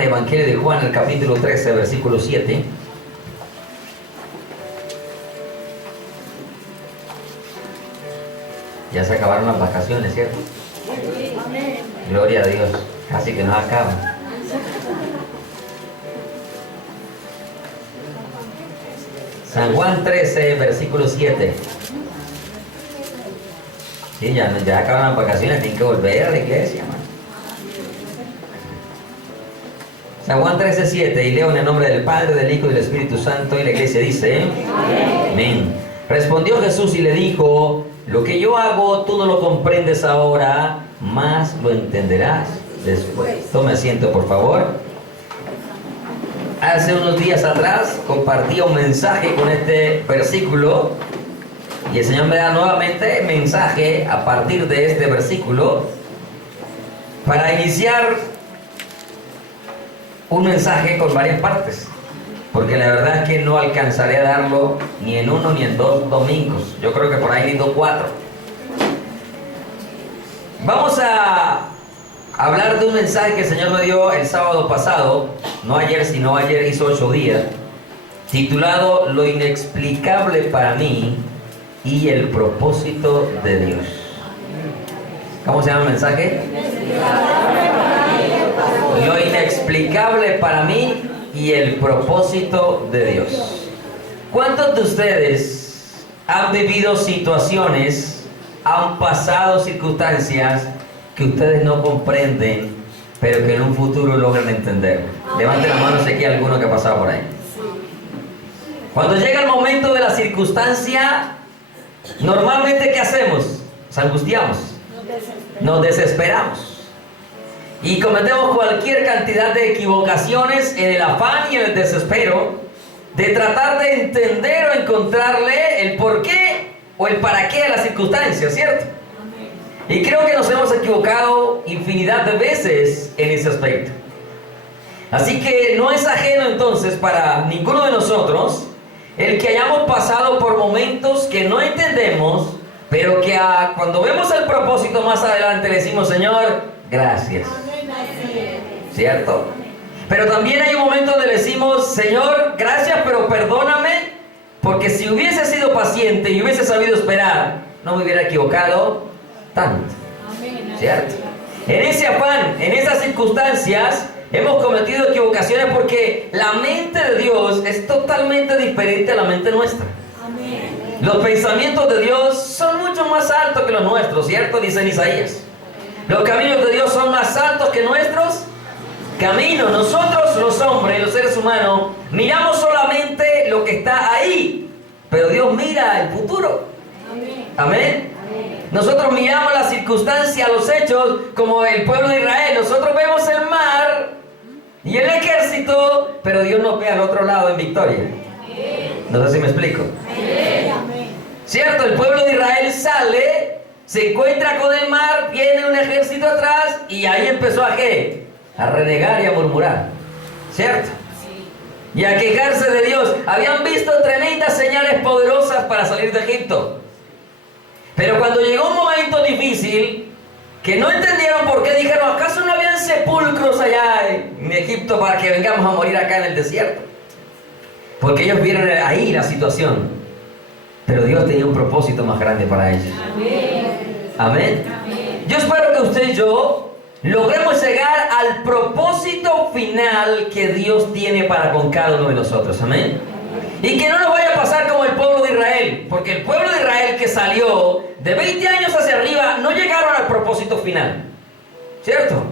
Juan, Evangelio de Juan, el capítulo 13, versículo 7. Ya se acabaron las vacaciones, ¿cierto? Gloria a Dios, casi que no acaban. San Juan 13, versículo 7. Sí, ya acaban las vacaciones, tienen que volver a la iglesia, man. San Juan 13, 7, y leo en el nombre del Padre, del Hijo y del Espíritu Santo, y la iglesia dice, amén. Respondió Jesús y le dijo, lo que yo hago tú no lo comprendes ahora, mas lo entenderás después. Tome asiento, por favor. Hace unos días atrás compartía un mensaje con este versículo y el Señor me da nuevamente mensaje a partir de este versículo para iniciar un mensaje con varias partes, porque la verdad es que no alcanzaré a darlo ni en uno ni en dos domingos. Yo creo que por ahí necesito 4. Vamos a hablar de un mensaje que el Señor me dio el sábado pasado, no ayer, sino ayer hizo 8 días, titulado Lo inexplicable para mí y el propósito de Dios. ¿Cómo se llama el mensaje? Lo inexplicable para mí y el propósito de Dios. ¿Cuántos de ustedes han vivido situaciones, han pasado circunstancias que ustedes no comprenden, pero que en un futuro logran entender? Levanten la mano si aquí hay alguno que ha pasado por ahí. Cuando llega el momento de la circunstancia, normalmente ¿qué hacemos? Nos angustiamos, nos desesperamos y cometemos cualquier cantidad de equivocaciones en el afán y en el desespero de tratar de entender o encontrarle el porqué o el para qué a la circunstancia, ¿cierto? Y creo que nos hemos equivocado infinidad de veces en ese aspecto. Así que no es ajeno entonces para ninguno de nosotros el que hayamos pasado por momentos que no entendemos, pero que cuando vemos el propósito más adelante le decimos, Señor, gracias. ¿Cierto? Pero también hay un momento donde le decimos, Señor, gracias, pero perdóname, porque si hubiese sido paciente y hubiese sabido esperar, no me hubiera equivocado tanto. ¿Cierto? En ese afán, en esas circunstancias, hemos cometido equivocaciones porque la mente de Dios es totalmente diferente a la mente nuestra. Los pensamientos de Dios son mucho más altos que los nuestros, ¿cierto? Dice en Isaías. Los caminos de Dios son más altos que nuestros caminos. Nosotros, los hombres, los seres humanos, miramos solamente lo que está ahí, pero Dios mira el futuro. Amén. Nosotros miramos las circunstancias, los hechos, como el pueblo de Israel. Nosotros vemos el mar y el ejército, pero Dios nos ve al otro lado en victoria. No sé si me explico. ¿Cierto? El pueblo de Israel sale, se encuentra con el mar, viene un ejército atrás y ahí empezó a ¿qué? A renegar y a murmurar. ¿Cierto? Y a quejarse de Dios. Habían visto tremendas señales poderosas para salir de Egipto. Pero cuando llegó un momento difícil, que no entendieron por qué, dijeron, ¿acaso no habían sepulcros allá en Egipto para que vengamos a morir acá en el desierto? Porque ellos vieron ahí la situación. Pero Dios tenía un propósito más grande para ellos. Amén. Yo espero que usted y yo logremos llegar al propósito final que Dios tiene para con cada uno de nosotros. Amén. Y que no nos vaya a pasar como el pueblo de Israel, porque el pueblo de Israel que salió de 20 años hacia arriba no llegaron al propósito final, ¿cierto?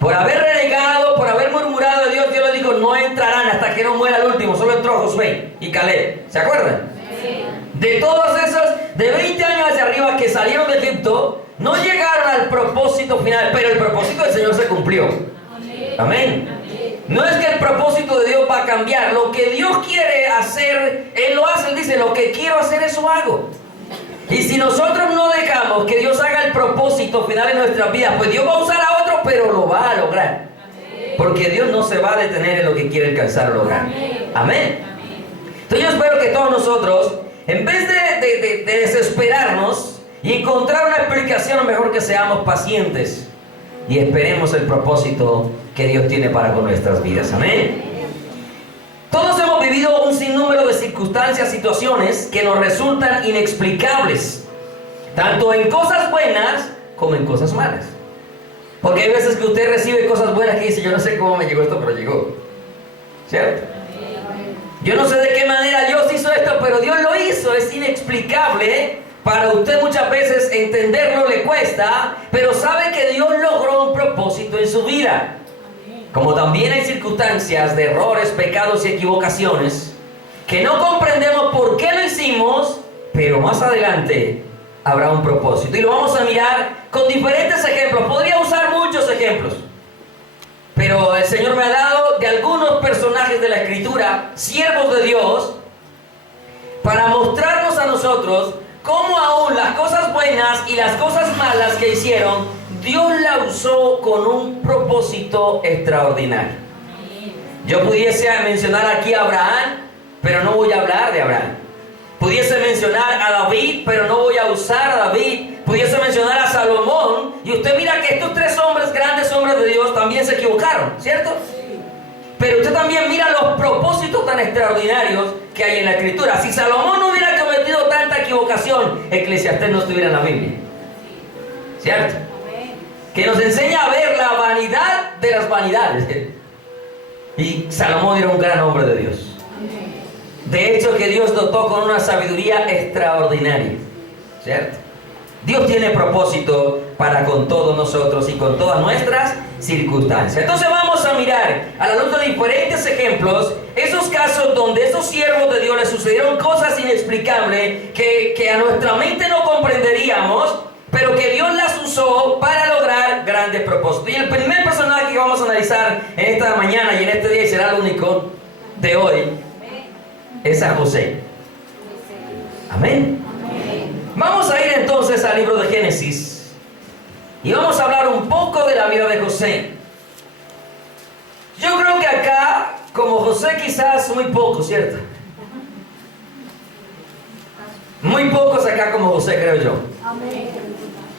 Por haber renegado, por haber murmurado de Dios, Dios le dijo, no entrarán hasta que no muera el último. Solo entró Josué y Caleb, ¿se acuerdan? Sí. De todos esos, de 20 años hacia arriba que salieron de Egipto, no llegaron al propósito final, pero el propósito del Señor se cumplió. Amén. Amén. No es que el propósito de Dios va a cambiar. Lo que Dios quiere hacer, Él lo hace. Él dice, lo que quiero hacer, eso hago. Y si nosotros no dejamos que Dios haga el propósito final en nuestras vidas, pues Dios va a usar a otro, pero lo va a lograr. Porque Dios no se va a detener en lo que quiere alcanzar o lograr. Amén. Entonces yo espero que todos nosotros, en vez de desesperarnos y encontrar una explicación, mejor que seamos pacientes y esperemos el propósito que Dios tiene para con nuestras vidas. Amén. Todos hemos vivido un sinnúmero de circunstancias, situaciones que nos resultan inexplicables, tanto en cosas buenas como en cosas malas. Porque hay veces que usted recibe cosas buenas que dice, yo no sé cómo me llegó esto, pero llegó. ¿Cierto? Yo no sé de qué manera Dios hizo esto, pero Dios lo hizo. Es inexplicable. Para usted muchas veces entenderlo le cuesta, pero sabe que Dios logró un propósito en su vida. Como también hay circunstancias de errores, pecados y equivocaciones que no comprendemos por qué lo hicimos, pero más adelante habrá un propósito. Y lo vamos a mirar con diferentes ejemplos. Podría usar muchos ejemplos, pero el Señor me ha dado de algunos personajes de la Escritura, siervos de Dios, para mostrarnos a nosotros cómo aún las cosas buenas y las cosas malas que hicieron, Dios la usó con un propósito extraordinario. Yo pudiese mencionar aquí a Abraham, pero no voy a hablar de Abraham. Pudiese mencionar a David, pero no voy a usar a David. Pudiese mencionar a Salomón, y usted mira que estos tres hombres, grandes hombres de Dios, también se equivocaron, ¿cierto? Pero usted también mira los propósitos tan extraordinarios que hay en la Escritura. Si Salomón no hubiera cometido tanta equivocación, Eclesiastés no estuviera en la Biblia, ¿cierto? Que nos enseña a ver la vanidad de las vanidades. Y Salomón era un gran hombre de Dios. De hecho, que Dios dotó con una sabiduría extraordinaria, ¿cierto? Dios tiene propósito para con todos nosotros y con todas nuestras circunstancias. Entonces vamos a mirar a la luz de diferentes ejemplos esos casos donde esos siervos de Dios les sucedieron cosas inexplicables que a nuestra mente no comprenderíamos, pero que Dios las usó para lograr grandes propósitos. Y el primer personaje que vamos a analizar en esta mañana y en este día, y será el único de hoy, es a José. Amén. Vamos a ir entonces al libro de Génesis y vamos a hablar un poco de la vida de José. Yo creo que acá, como José, quizás muy pocos, ¿cierto? Muy pocos acá como José, creo yo.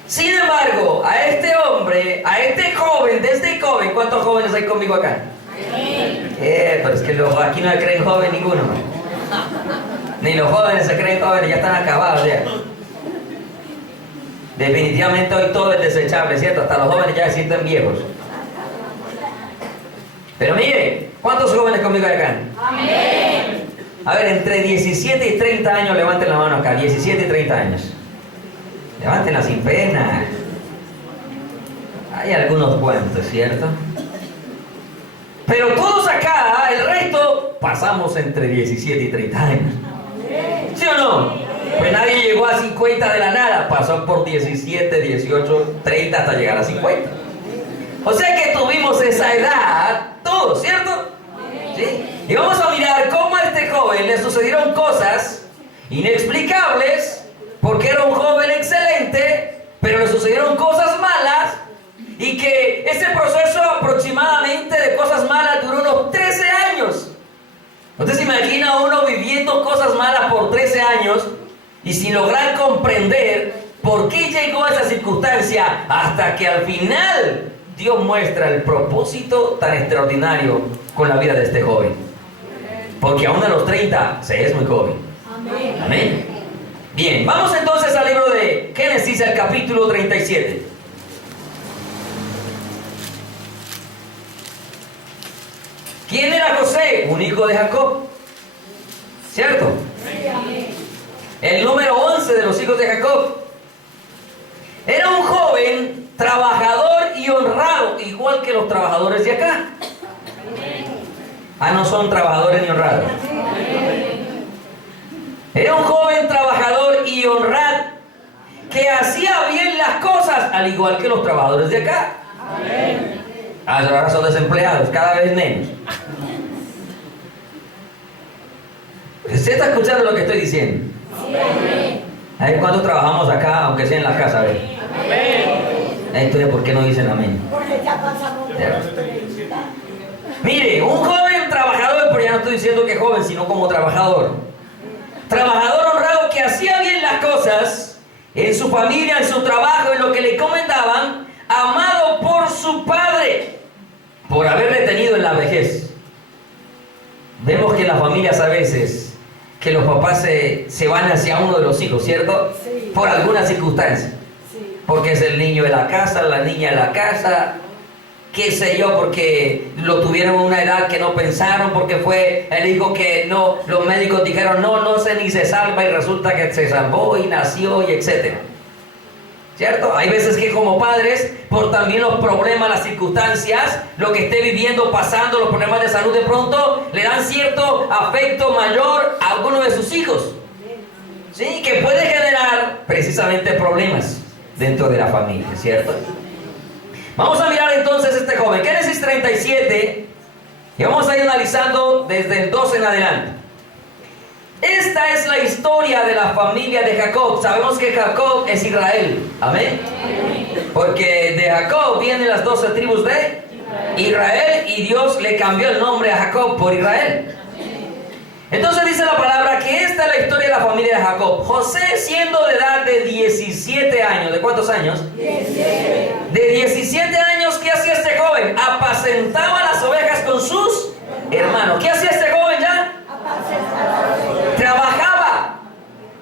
Sin embargo, a este hombre, a este joven, desde joven, ¿cuántos jóvenes hay conmigo acá? Pero es que aquí no se creen joven ninguno. Ni los jóvenes se creen jóvenes, ya están acabados ya. Definitivamente hoy todo es desechable, ¿cierto? Hasta los jóvenes ya se sienten viejos. Pero mire, ¿cuántos jóvenes conmigo hay acá? Amén. A ver, entre 17 y 30 años, levanten la mano acá. 17 y 30 años. Levántenla sin pena. Hay algunos cuantos, ¿cierto? Pero todos acá, el resto, pasamos entre 17 y 30 años. ¿Sí o no? Pues nadie llegó a 50 de la nada, pasó por 17, 18, 30 hasta llegar a 50. O sea que tuvimos esa edad todos, ¿cierto? ¿Sí? Y vamos a mirar cómo a este joven le sucedieron cosas inexplicables, porque era un joven excelente, pero le sucedieron cosas malas, y que ese proceso aproximadamente de cosas malas duró unos 13 años. ¿Usted se imagina uno viviendo cosas malas por 13 años y sin lograr comprender por qué llegó a esa circunstancia, hasta que al final Dios muestra el propósito tan extraordinario con la vida de este joven? Porque aún a los 30 se es muy joven. Amén. Amén. Bien, vamos entonces al libro de Génesis, el capítulo 37. ¿Quién era José? Un hijo de Jacob, ¿cierto? El número 11 de los hijos de Jacob. Era un joven trabajador y honrado, igual que los trabajadores de acá. Ah, no son trabajadores ni honrados. Era un joven trabajador y honrado, que hacía bien las cosas, al igual que los trabajadores de acá. Ahora son desempleados, cada vez menos. ¿Usted está escuchando lo que estoy diciendo? A ver, ¿cuántos trabajamos acá, aunque sea en la casa? A ver. Entonces, ¿por qué no dicen amén? Porque ya pasamos. Mire, un joven trabajador, pero ya no estoy diciendo que joven, sino como trabajador. Trabajador honrado, que hacía bien las cosas en su familia, en su trabajo, en lo que le comentaban, amado por su padre, por haberle tenido en la vejez. Vemos que en las familias a veces que los papás se van hacia uno de los hijos, ¿cierto? Sí. Por alguna circunstancia. Sí. Porque es el niño de la casa, la niña de la casa, qué sé yo, porque lo tuvieron a una edad que no pensaron, porque fue el hijo que no, los médicos dijeron no sé ni se salva, y resulta que se salvó y nació y etcétera. ¿Cierto? Hay veces que como padres, por también los problemas, las circunstancias, lo que esté viviendo, pasando, los problemas de salud, de pronto le dan cierto afecto mayor a alguno de sus hijos. ¿Sí? Que puede generar precisamente problemas dentro de la familia, ¿cierto? Vamos a mirar entonces este joven, Génesis 37, y vamos a ir analizando desde el 2 en adelante. Esta es la historia de la familia de Jacob. Sabemos que Jacob es Israel. Amén. Porque de Jacob vienen las 12 tribus de Israel, y Dios le cambió el nombre a Jacob por Israel. Entonces dice la palabra que esta es la historia de la familia de Jacob. José, siendo de edad de 17 años, ¿de cuántos años? 17. De 17 años, ¿qué hacía este joven? Apacentaba las ovejas con sus hermanos. ¿Qué hacía este joven ya? Trabajaba.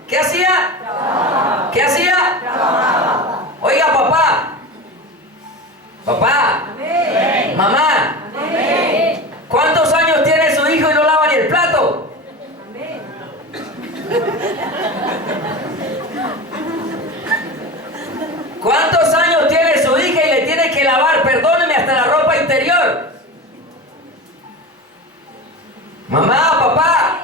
¿Qué hacía? Trabajaba. ¿Qué hacía? Trabajaba. Oiga, papá. Papá. Amén. Mamá. Amén. ¿Cuántos años tiene su hijo y no lava ni el plato? Amén. ¿Cuántos años tiene su hija y le tiene que lavar, perdóneme, hasta la ropa interior? Mamá, papá.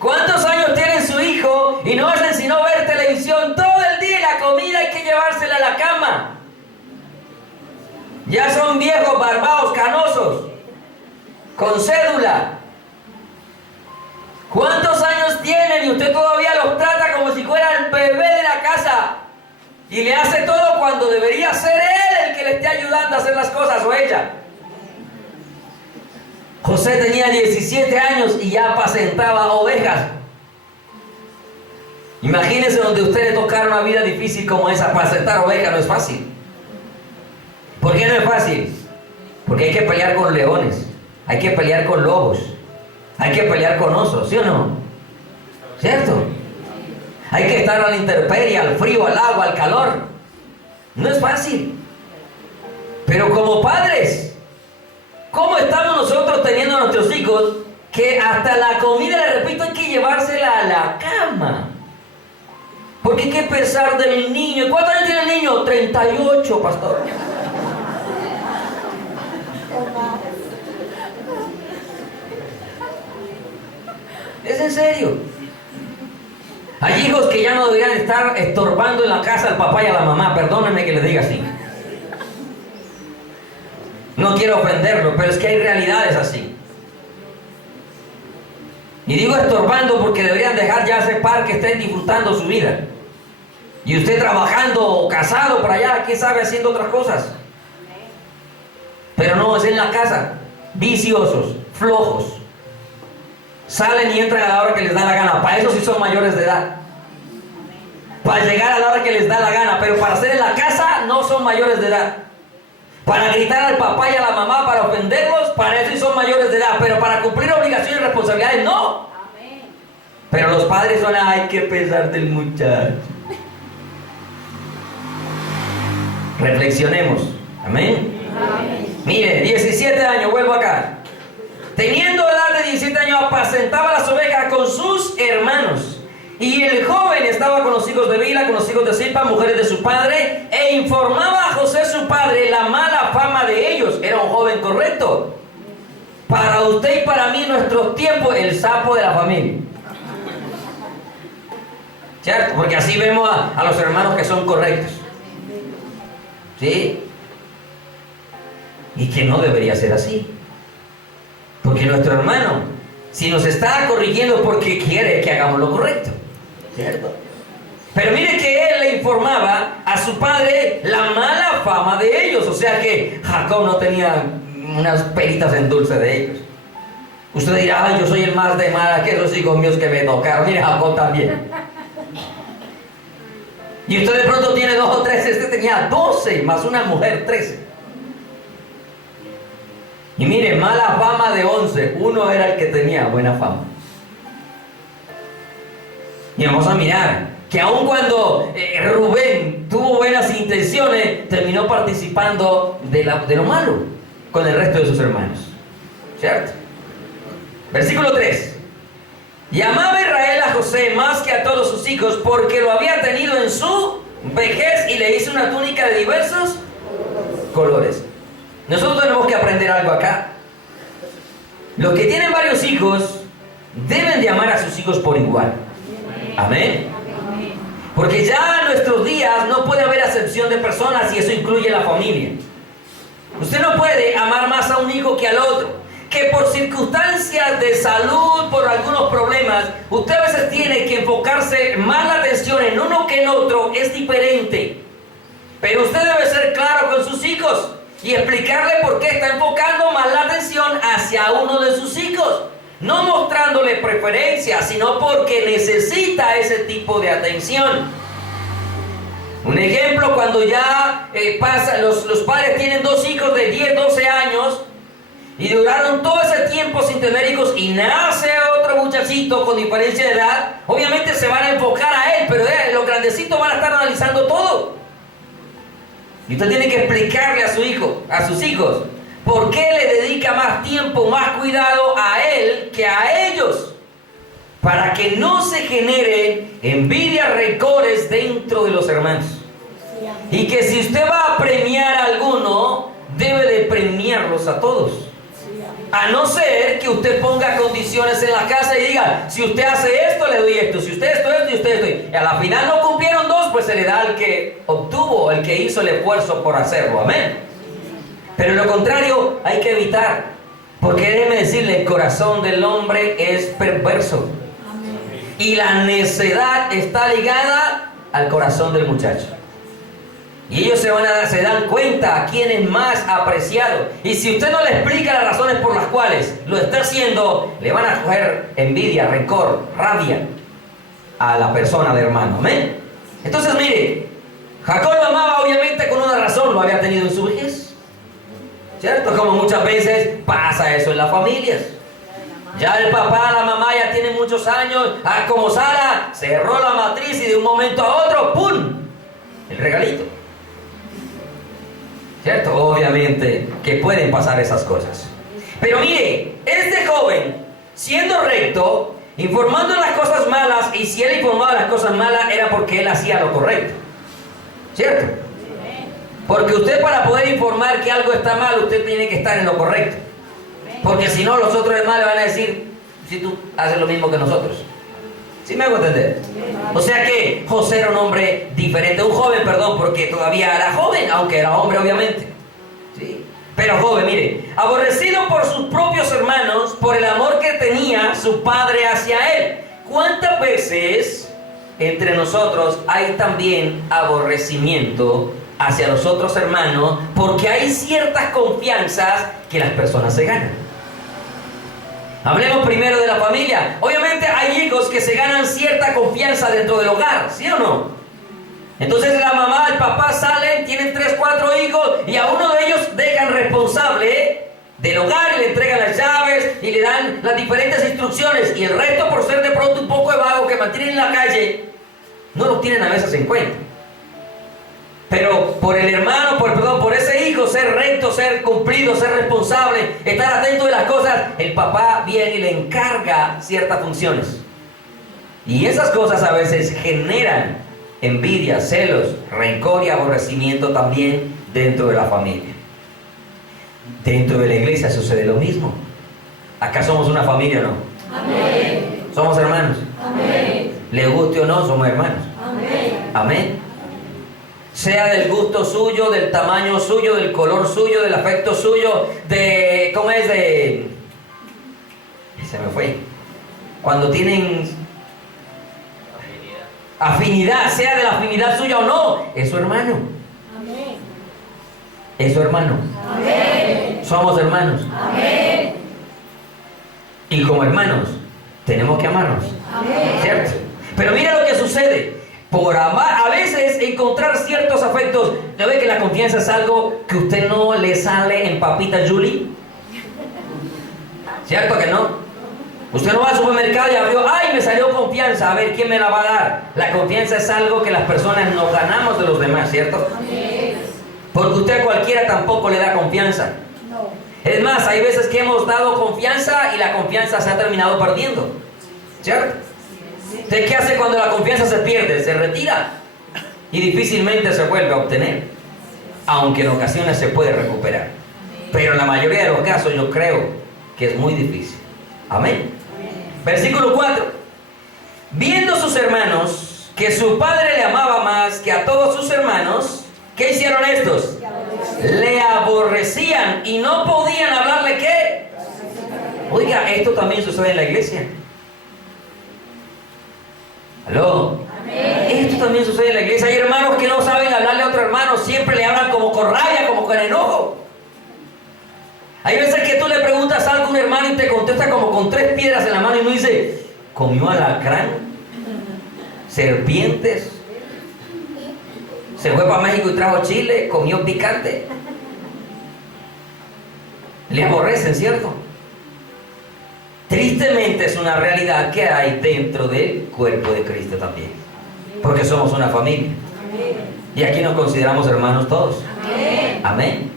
¿Cuántos años tiene su hijo y no hacen sino ver televisión todo el día y la comida hay que llevársela a la cama? Ya son viejos, barbados, canosos, con cédula. ¿Cuántos años tienen y usted todavía los trata como si fuera el bebé de la casa? Y le hace todo cuando debería ser él el que le esté ayudando a hacer las cosas, o ella. José tenía 17 años y ya apacentaba ovejas. Imagínese donde a usted le tocara una vida difícil como esa. Apacentar ovejas no es fácil. ¿Por qué no es fácil? Porque hay que pelear con leones, hay que pelear con lobos, hay que pelear con osos, ¿sí o no? ¿Cierto? Hay que estar a la intemperie, al frío, al agua, al calor. No es fácil. Pero como padres, ¿cómo estamos nosotros teniendo a nuestros hijos que hasta la comida, le repito, hay que llevársela a la cama? Porque hay que pensar del niño. ¿Cuántos años tiene el niño? 38, pastor. ¿Es en serio? Hay hijos que ya no deberían estar estorbando en la casa al papá y a la mamá. Perdónenme que les diga así. No quiero ofenderlo, pero es que hay realidades así. Y digo estorbando porque deberían dejar ya ese par que estén disfrutando su vida. Y usted trabajando o casado por allá, quién sabe, haciendo otras cosas. Pero no, es en la casa. Viciosos, flojos. Salen y entran a la hora que les da la gana. Para eso sí son mayores de edad. Para llegar a la hora que les da la gana. Pero para hacer en la casa no son mayores de edad. Para gritar al papá y a la mamá, para ofenderlos, para eso sí son mayores de edad. Pero para cumplir obligaciones y responsabilidades, no. Pero los padres son, hay que pesar del muchacho. Reflexionemos. Amén. Amén. Mire, 17 años, vuelvo acá. Teniendo edad de 17 años, apacentaba las ovejas con sus hermanos. Y el joven estaba con los hijos de Bila, con los hijos de Zilpa, mujeres de su padre, e informaba a José su padre la mala fama de ellos. Era un joven correcto. Para usted y para mí, en nuestros tiempos, el sapo de la familia. ¿Cierto? Porque así vemos a los hermanos que son correctos. ¿Sí? Y que no debería ser así. Porque nuestro hermano, si nos está corrigiendo porque quiere que hagamos lo correcto, ¿cierto? Pero mire que él le informaba a su padre la mala fama de ellos. O sea que Jacob no tenía unas peritas en dulce de ellos. Usted dirá, ay, yo soy el más de mala que esos hijos míos que me tocaron. Mire, Jacob también. Y usted de pronto tiene 2 o 3, este tenía 12, más una mujer 13. Y mire, mala fama de 11, uno era el que tenía buena fama. Y vamos a mirar que aun cuando Rubén tuvo buenas intenciones, terminó participando de lo malo con el resto de sus hermanos. ¿Cierto? Versículo 3. Y amaba Israel a José más que a todos sus hijos, porque lo había tenido en su vejez y le hizo una túnica de diversos colores. Nosotros tenemos que aprender algo acá. Los que tienen varios hijos deben de amar a sus hijos por igual. Amén. Porque ya en nuestros días no puede haber acepción de personas y eso incluye la familia. Usted no puede amar más a un hijo que al otro. Que por circunstancias de salud, por algunos problemas, usted a veces tiene que enfocarse más la atención en uno que en otro, es diferente. Pero usted debe ser claro con sus hijos y explicarle por qué está enfocando más la atención hacia uno de sus hijos. No mostrándole preferencia, sino porque necesita ese tipo de atención. Un ejemplo, cuando ya pasa, los padres tienen 2 hijos de 10, 12 años y duraron todo ese tiempo sin tener hijos y nace otro muchachito con diferencia de edad, obviamente se van a enfocar a él, pero los grandecitos van a estar analizando todo. Y usted tiene que explicarle a su hijo, a sus hijos, por qué le dedica más tiempo, más cuidado a él que a ellos, para que no se generen envidias, rencores dentro de los hermanos. Y que si usted va a premiar a alguno, debe de premiarlos a todos. A no ser que usted ponga condiciones en la casa y diga, si usted hace esto, le doy esto, si usted esto, y usted esto. Y a la final no cumplieron 2, pues se le da al que obtuvo, el que hizo el esfuerzo por hacerlo. Amén. Pero lo contrario hay que evitar. Porque déjeme decirle, el corazón del hombre es perverso. Y la necedad está ligada al corazón del muchacho. Y ellos se dan cuenta a quién es más apreciado. Y si usted no le explica las razones por las cuales lo está haciendo, le van a coger envidia, rencor, rabia a la persona de hermano. ¿Amén? Entonces mire, Jacob lo amaba obviamente con una razón, lo había tenido en su vejez. ¿Cierto? Como muchas veces pasa eso en las familias. Ya el papá, la mamá ya tienen muchos años, como Sara, cerró la matriz y de un momento a otro, ¡pum!, el regalito. ¿Cierto? Obviamente que pueden pasar esas cosas. Pero mire, este joven, siendo recto, informando las cosas malas, y si él informaba las cosas malas era porque él hacía lo correcto. ¿Cierto? Porque usted, para poder informar que algo está mal, usted tiene que estar en lo correcto. Porque si no, los otros hermanos le van a decir, si tú haces lo mismo que nosotros. ¿Sí me hago entender? O sea que José era un hombre diferente, un joven, perdón, porque todavía era joven, aunque era hombre obviamente. ¿Sí? Pero joven, mire, aborrecido por sus propios hermanos, por el amor que tenía su padre hacia él. ¿Cuántas veces entre nosotros hay también aborrecimiento hacia los otros hermanos? Porque hay ciertas confianzas que las personas se ganan. Hablemos primero de la familia. Obviamente hay hijos que se ganan cierta confianza dentro del hogar, ¿sí o no? Entonces la mamá, el papá salen, tienen 3, 4 hijos y a uno de ellos dejan responsable del hogar y le entregan las llaves y le dan las diferentes instrucciones, y el resto, por ser de pronto un poco de vago que mantienen en la calle, no lo tienen a veces en cuenta. Pero por el hermano, por ese hijo, ser recto, ser cumplido, ser responsable, estar atento de las cosas, el papá viene y le encarga ciertas funciones. Y esas cosas a veces generan envidia, celos, rencor y aborrecimiento también dentro de la familia. Dentro de la iglesia sucede lo mismo. ¿Acá somos una familia o no? Amén. ¿Somos hermanos? Amén. Le guste o no, somos hermanos. Amén. Amén. Sea del gusto suyo, del tamaño suyo, del color suyo, del afecto suyo, de... ¿cómo es? De... se me fue. Cuando tienen... afinidad, sea de la afinidad suya o no, es su hermano. Amén. Es su hermano. Amén. Somos hermanos. Amén. Y como hermanos, tenemos que amarnos. Amén. ¿Cierto? Pero mira lo que sucede. por amar, a veces encontrar ciertos afectos. ¿No ve que la confianza es algo que usted no le sale en papita Julie? ¿Cierto que no? Usted no va al supermercado y abrió, ¡ay, me salió confianza! A ver, ¿quién me la va a dar? La confianza es algo que las personas nos ganamos de los demás, ¿cierto? Porque usted a cualquiera tampoco le da confianza. No. Es más, hay veces que hemos dado confianza y la confianza se ha terminado perdiendo, ¿cierto? ¿Usted qué hace cuando la confianza se pierde? Se retira y difícilmente se vuelve a obtener, aunque en ocasiones se puede recuperar. Pero en la mayoría de los casos yo creo que es muy difícil. Amén. Versículo 4. Viendo sus hermanos que su padre le amaba más que a todos sus hermanos, ¿qué hicieron estos? Le aborrecían y no podían hablarle ¿qué? Oiga, esto también sucede en la iglesia. ¿Aló? Esto también sucede en la iglesia. Hay hermanos que no saben hablarle a otro hermano, siempre le hablan como con rabia, como con enojo. Hay veces que tú le preguntas algo a un hermano y te contesta como con 3 piedras en la mano y uno dice, ¿comió alacrán? ¿Serpientes? ¿Se fue para México y trajo chile? ¿Comió picante? Le aborrecen, ¿cierto? Tristemente es una realidad que hay dentro del cuerpo de Cristo también. Porque somos una familia. Y aquí nos consideramos hermanos todos. Amén.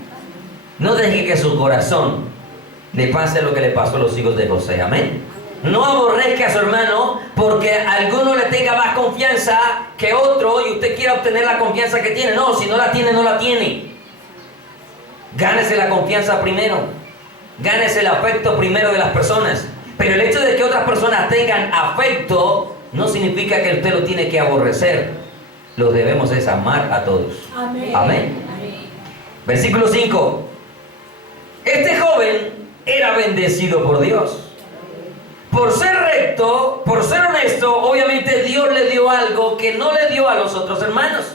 No deje que su corazón le pase lo que le pasó a los hijos de José. Amén. No aborrezca a su hermano porque alguno le tenga más confianza que otro y usted quiera obtener la confianza que tiene. No, si no la tiene, no la tiene. Gánese la confianza primero. Gánese el afecto primero de las personas. Pero el hecho de que otras personas tengan afecto no significa que usted lo tiene que aborrecer. Lo debemos es amar a todos. Amén. Amén. Versículo 5. Este joven era bendecido por Dios. Por ser recto, por ser honesto, obviamente Dios le dio algo que no le dio a los otros hermanos.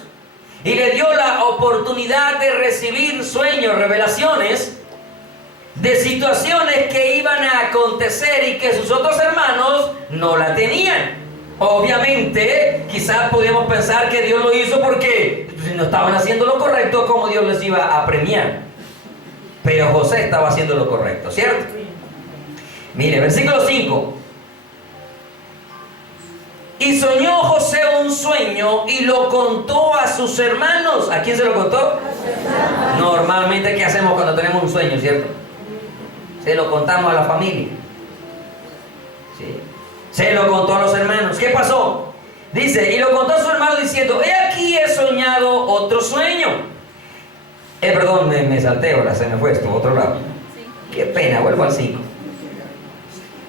Y le dio la oportunidad de recibir sueños, revelaciones de situaciones que iban a acontecer y que sus otros hermanos no la tenían. Obviamente, quizás podíamos pensar que Dios lo hizo porque si no estaban haciendo lo correcto, ¿cómo Dios les iba a premiar? Pero José estaba haciendo lo correcto, ¿cierto? Mire, versículo 5. Y soñó José un sueño y lo contó a sus hermanos. ¿A quién se lo contó? Normalmente, ¿qué hacemos cuando tenemos un sueño, cierto? Se lo contamos a la familia. ¿Sí? Se lo contó a los hermanos. ¿Qué pasó? Dice, y lo contó a su hermano diciendo, he aquí he soñado otro sueño. Perdón, me salté ahora, se me fue esto, otro lado. Qué pena, vuelvo al 5.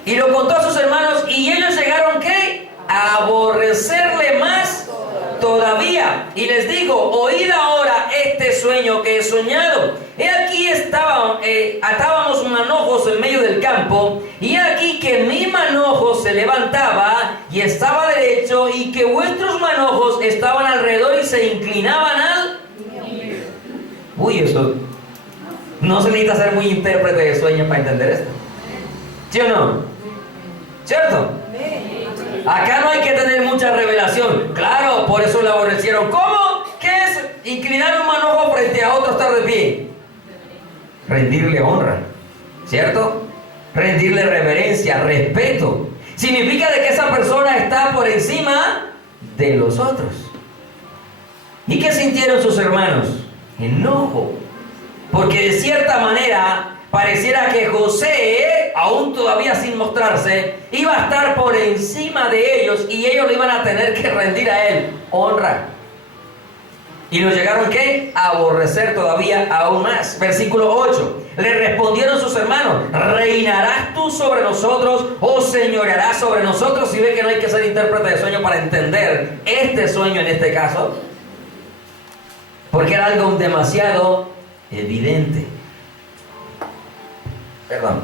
Y lo contó a sus hermanos y ellos llegaron, ¿qué? A aborrecerle más todavía. Y les digo, oíd ahora este sueño que he soñado. He aquí atábamos manojos en medio del campo, y he aquí que mi manojo se levantaba y estaba derecho, y que vuestros manojos estaban alrededor y se inclinaban al... Uy, eso no se necesita ser muy intérprete de sueño para entender esto. ¿Sí o no? ¿Cierto? Acá no hay que tener mucha revelación. Claro, por eso le aborrecieron. ¿Cómo? ¿Qué es inclinar un manojo frente a otro estar de pie? Rendirle honra, ¿cierto? Rendirle reverencia, respeto. Significa de que esa persona está por encima de los otros. ¿Y qué sintieron sus hermanos? Enojo. Porque de cierta manera pareciera que José, aún todavía sin mostrarse, iba a estar por encima de ellos y ellos le iban a tener que rendir a él honra. Y lo llegaron, ¿qué? A aborrecer todavía aún más. Versículo 8. Le respondieron sus hermanos, ¿reinarás tú sobre nosotros o señorearás sobre nosotros? Si ve que no hay que ser intérprete de sueño para entender este sueño en este caso. Porque era algo demasiado evidente. Perdón.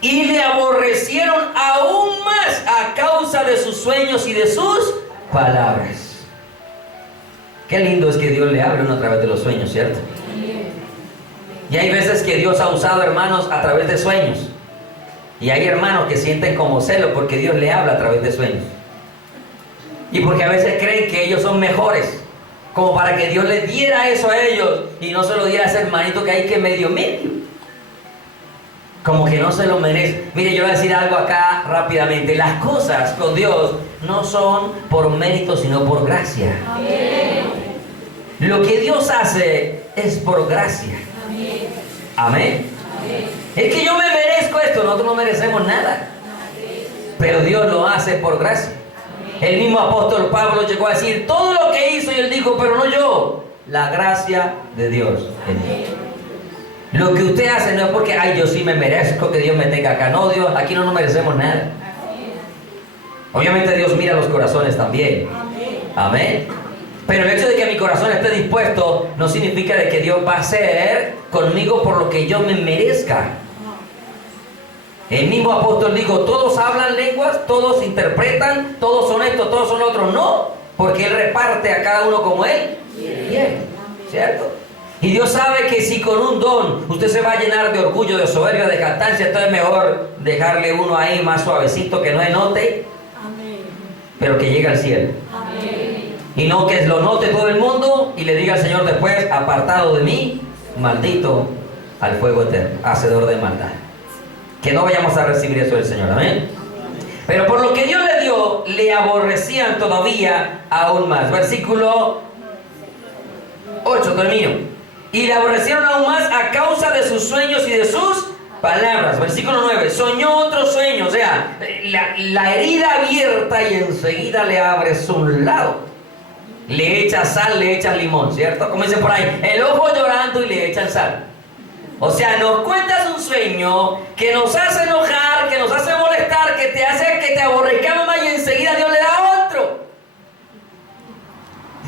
Y le aborrecieron aún más a causa de sus sueños y de sus palabras. Qué lindo es que Dios le hable a través de los sueños, ¿cierto? Y hay veces que Dios ha usado hermanos a través de sueños. Y hay hermanos que sienten como celo porque Dios le habla a través de sueños. Y porque a veces creen que ellos son mejores, como para que Dios les diera eso a ellos y no se lo diera a ese hermanito que hay que medio. Como que no se lo merece. Mire, yo voy a decir algo acá rápidamente. Las cosas con Dios no son por mérito, sino por gracia. Amén. Lo que Dios hace es por gracia. Amén. Amén. Amén. Es que yo me merezco esto, nosotros no merecemos nada. Pero Dios lo hace por gracia. El mismo apóstol Pablo llegó a decir todo lo que hizo y él dijo, pero no yo, la gracia de Dios en mí. Lo que usted hace no es porque, ay, yo sí me merezco que Dios me tenga acá. No, Dios, aquí no nos merecemos nada. Obviamente Dios mira los corazones también. Amén. Pero el hecho de que mi corazón esté dispuesto no significa de que Dios va a hacer conmigo por lo que yo me merezca. El mismo apóstol dijo, todos hablan lenguas, todos interpretan, todos son esto, todos son otros. No, porque Él reparte a cada uno como Él quiere, ¿cierto? Y Dios sabe que si con un don usted se va a llenar de orgullo, de soberbia, de jactancia, entonces es mejor dejarle uno ahí más suavecito que no enote, pero que llegue al cielo. Amén. Y no que lo note todo el mundo y le diga al Señor después, apartado de mí, maldito al fuego eterno, hacedor de maldad. Que no vayamos a recibir eso del Señor, amén. Pero por lo que Dios le dio, le aborrecían todavía aún más. Versículo 8, termino. Y le aborrecieron aún más a causa de sus sueños y de sus palabras. Versículo 9. Soñó otro sueño, o sea, la herida abierta y enseguida le abres un lado. Le echas sal, le echas limón, ¿cierto? Como dicen por ahí, el ojo llorando y le echan sal. O sea, nos cuentas un sueño que nos hace enojar, que nos hace molestar, que te hace que te aborrezcamos más y enseguida Dios le da otro.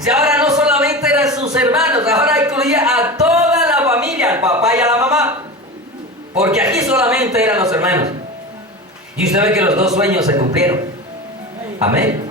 Y ahora no solamente eran sus hermanos, ahora incluía a toda la familia, al papá y a la mamá. Porque aquí solamente eran los hermanos. Y usted ve que los dos sueños se cumplieron. Amén.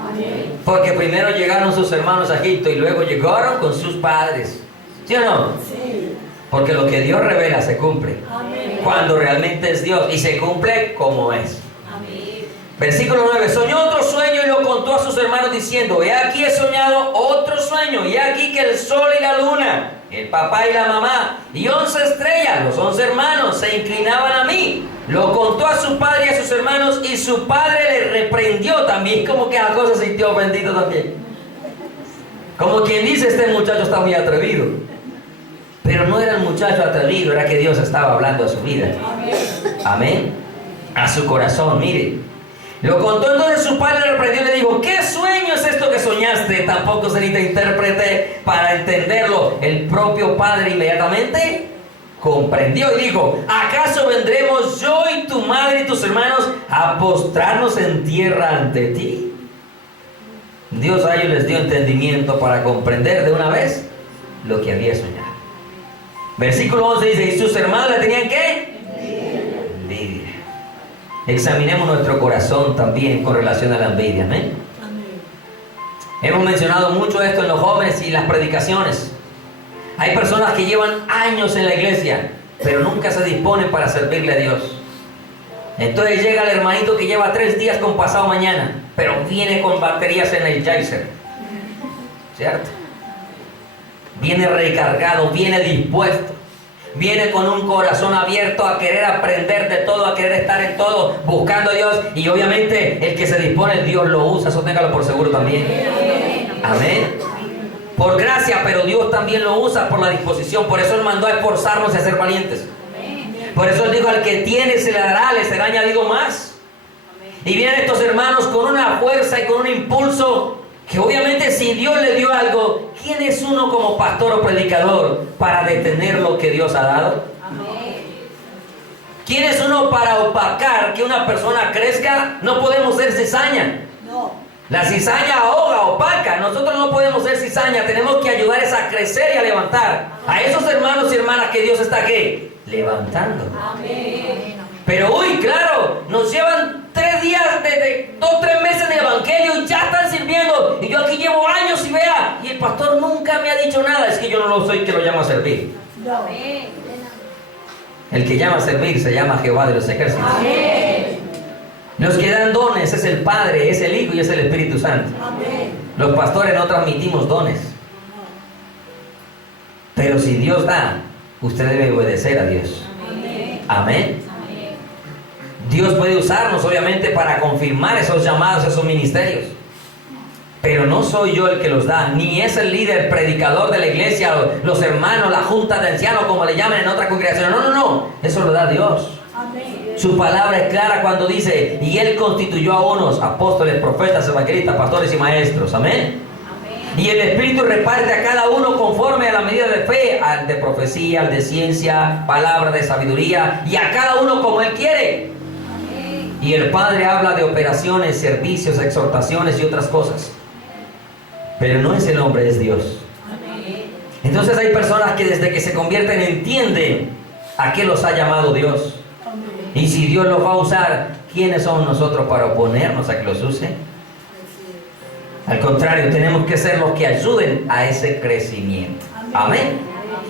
Porque primero llegaron sus hermanos a Egipto y luego llegaron con sus padres. ¿Sí o no? Sí. Porque lo que Dios revela se cumple. Amén. Cuando realmente es Dios y se cumple como es. Amén. Versículo 9. Soñó otro sueño y lo contó a sus hermanos diciendo, he aquí he soñado otro sueño, y he aquí que el sol y la luna, el papá y la mamá, y 11 estrellas, los 11 hermanos, se inclinaban a mí. Lo contó a su padre y a sus hermanos, y su padre le reprendió también. Como que la cosa se sintió ofendido también. Como quien dice, este muchacho está muy atrevido. Pero no era el muchacho atrevido, era que Dios estaba hablando a su vida. Amén. A su corazón, mire. Lo contó entonces su padre, le reprendió y le dijo, ¿qué sueño es esto que soñaste? Tampoco se necesita intérprete para entenderlo. El propio padre inmediatamente comprendió y dijo, ¿acaso vendremos yo y tu madre y tus hermanos a postrarnos en tierra ante ti? Dios a ellos les dio entendimiento para comprender de una vez lo que había soñado. Versículo 11 dice, ¿y sus hermanos le tenían qué? Envidia. Examinemos nuestro corazón también con relación a la envidia. ¿Amén? Hemos mencionado mucho esto en los jóvenes y en las predicaciones. Hay personas que llevan años en la iglesia, pero nunca se disponen para servirle a Dios. Entonces llega el hermanito que lleva 3 días con pasado mañana, pero viene con baterías en el Energizer, ¿cierto? Viene recargado, viene dispuesto, viene con un corazón abierto a querer aprender de todo, a querer estar en todo, buscando a Dios. Y obviamente el que se dispone, Dios lo usa, eso téngalo por seguro también. Amén. Por gracia, pero Dios también lo usa por la disposición. Por eso Él mandó a esforzarnos y a ser valientes. Por eso Él dijo, al que tiene se le dará, le será añadido más. Y vienen estos hermanos con una fuerza y con un impulso que obviamente si Dios le dio algo, ¿quién es uno como pastor o predicador para detener lo que Dios ha dado? ¿Quién es uno para opacar que una persona crezca? No podemos ser cizaña. La cizaña ahoga, opaca. Nosotros no podemos ser cizaña. Tenemos que ayudarles a crecer y a levantar a esos hermanos y hermanas que Dios está ¿qué? Levantando. Amén. Pero uy, claro, nos llevan 3 días, de 2 o 3 meses de evangelio y ya están sirviendo. Y yo aquí llevo años y vea, y el pastor nunca me ha dicho nada. Es que yo no lo soy que lo llama a servir. Amén. El que llama a servir se llama Jehová de los ejércitos. Amén. Los que dan dones es el Padre, es el Hijo y es el Espíritu Santo. Amén. Los pastores no transmitimos dones. Pero si Dios da, usted debe obedecer a Dios. Amén. Dios puede usarnos obviamente para confirmar esos llamados, esos ministerios. Pero no soy yo el que los da, ni es el líder, predicador de la iglesia, los hermanos, la junta de ancianos, como le llaman en otra congregación. No. Eso lo da Dios. Su palabra es clara cuando dice, y Él constituyó a unos apóstoles, profetas, evangelistas, pastores y maestros. Amén. Y el Espíritu reparte a cada uno conforme a la medida de fe, al de profecía, al de ciencia, palabra de sabiduría, y a cada uno como Él quiere. Y el Padre habla de operaciones, servicios, exhortaciones y otras cosas. Pero no es el hombre, es Dios. Entonces hay personas que desde que se convierten entienden a qué los ha llamado Dios. Y si Dios los va a usar, ¿quiénes somos nosotros para oponernos a que los use? Al contrario, tenemos que ser los que ayuden a ese crecimiento. Amén.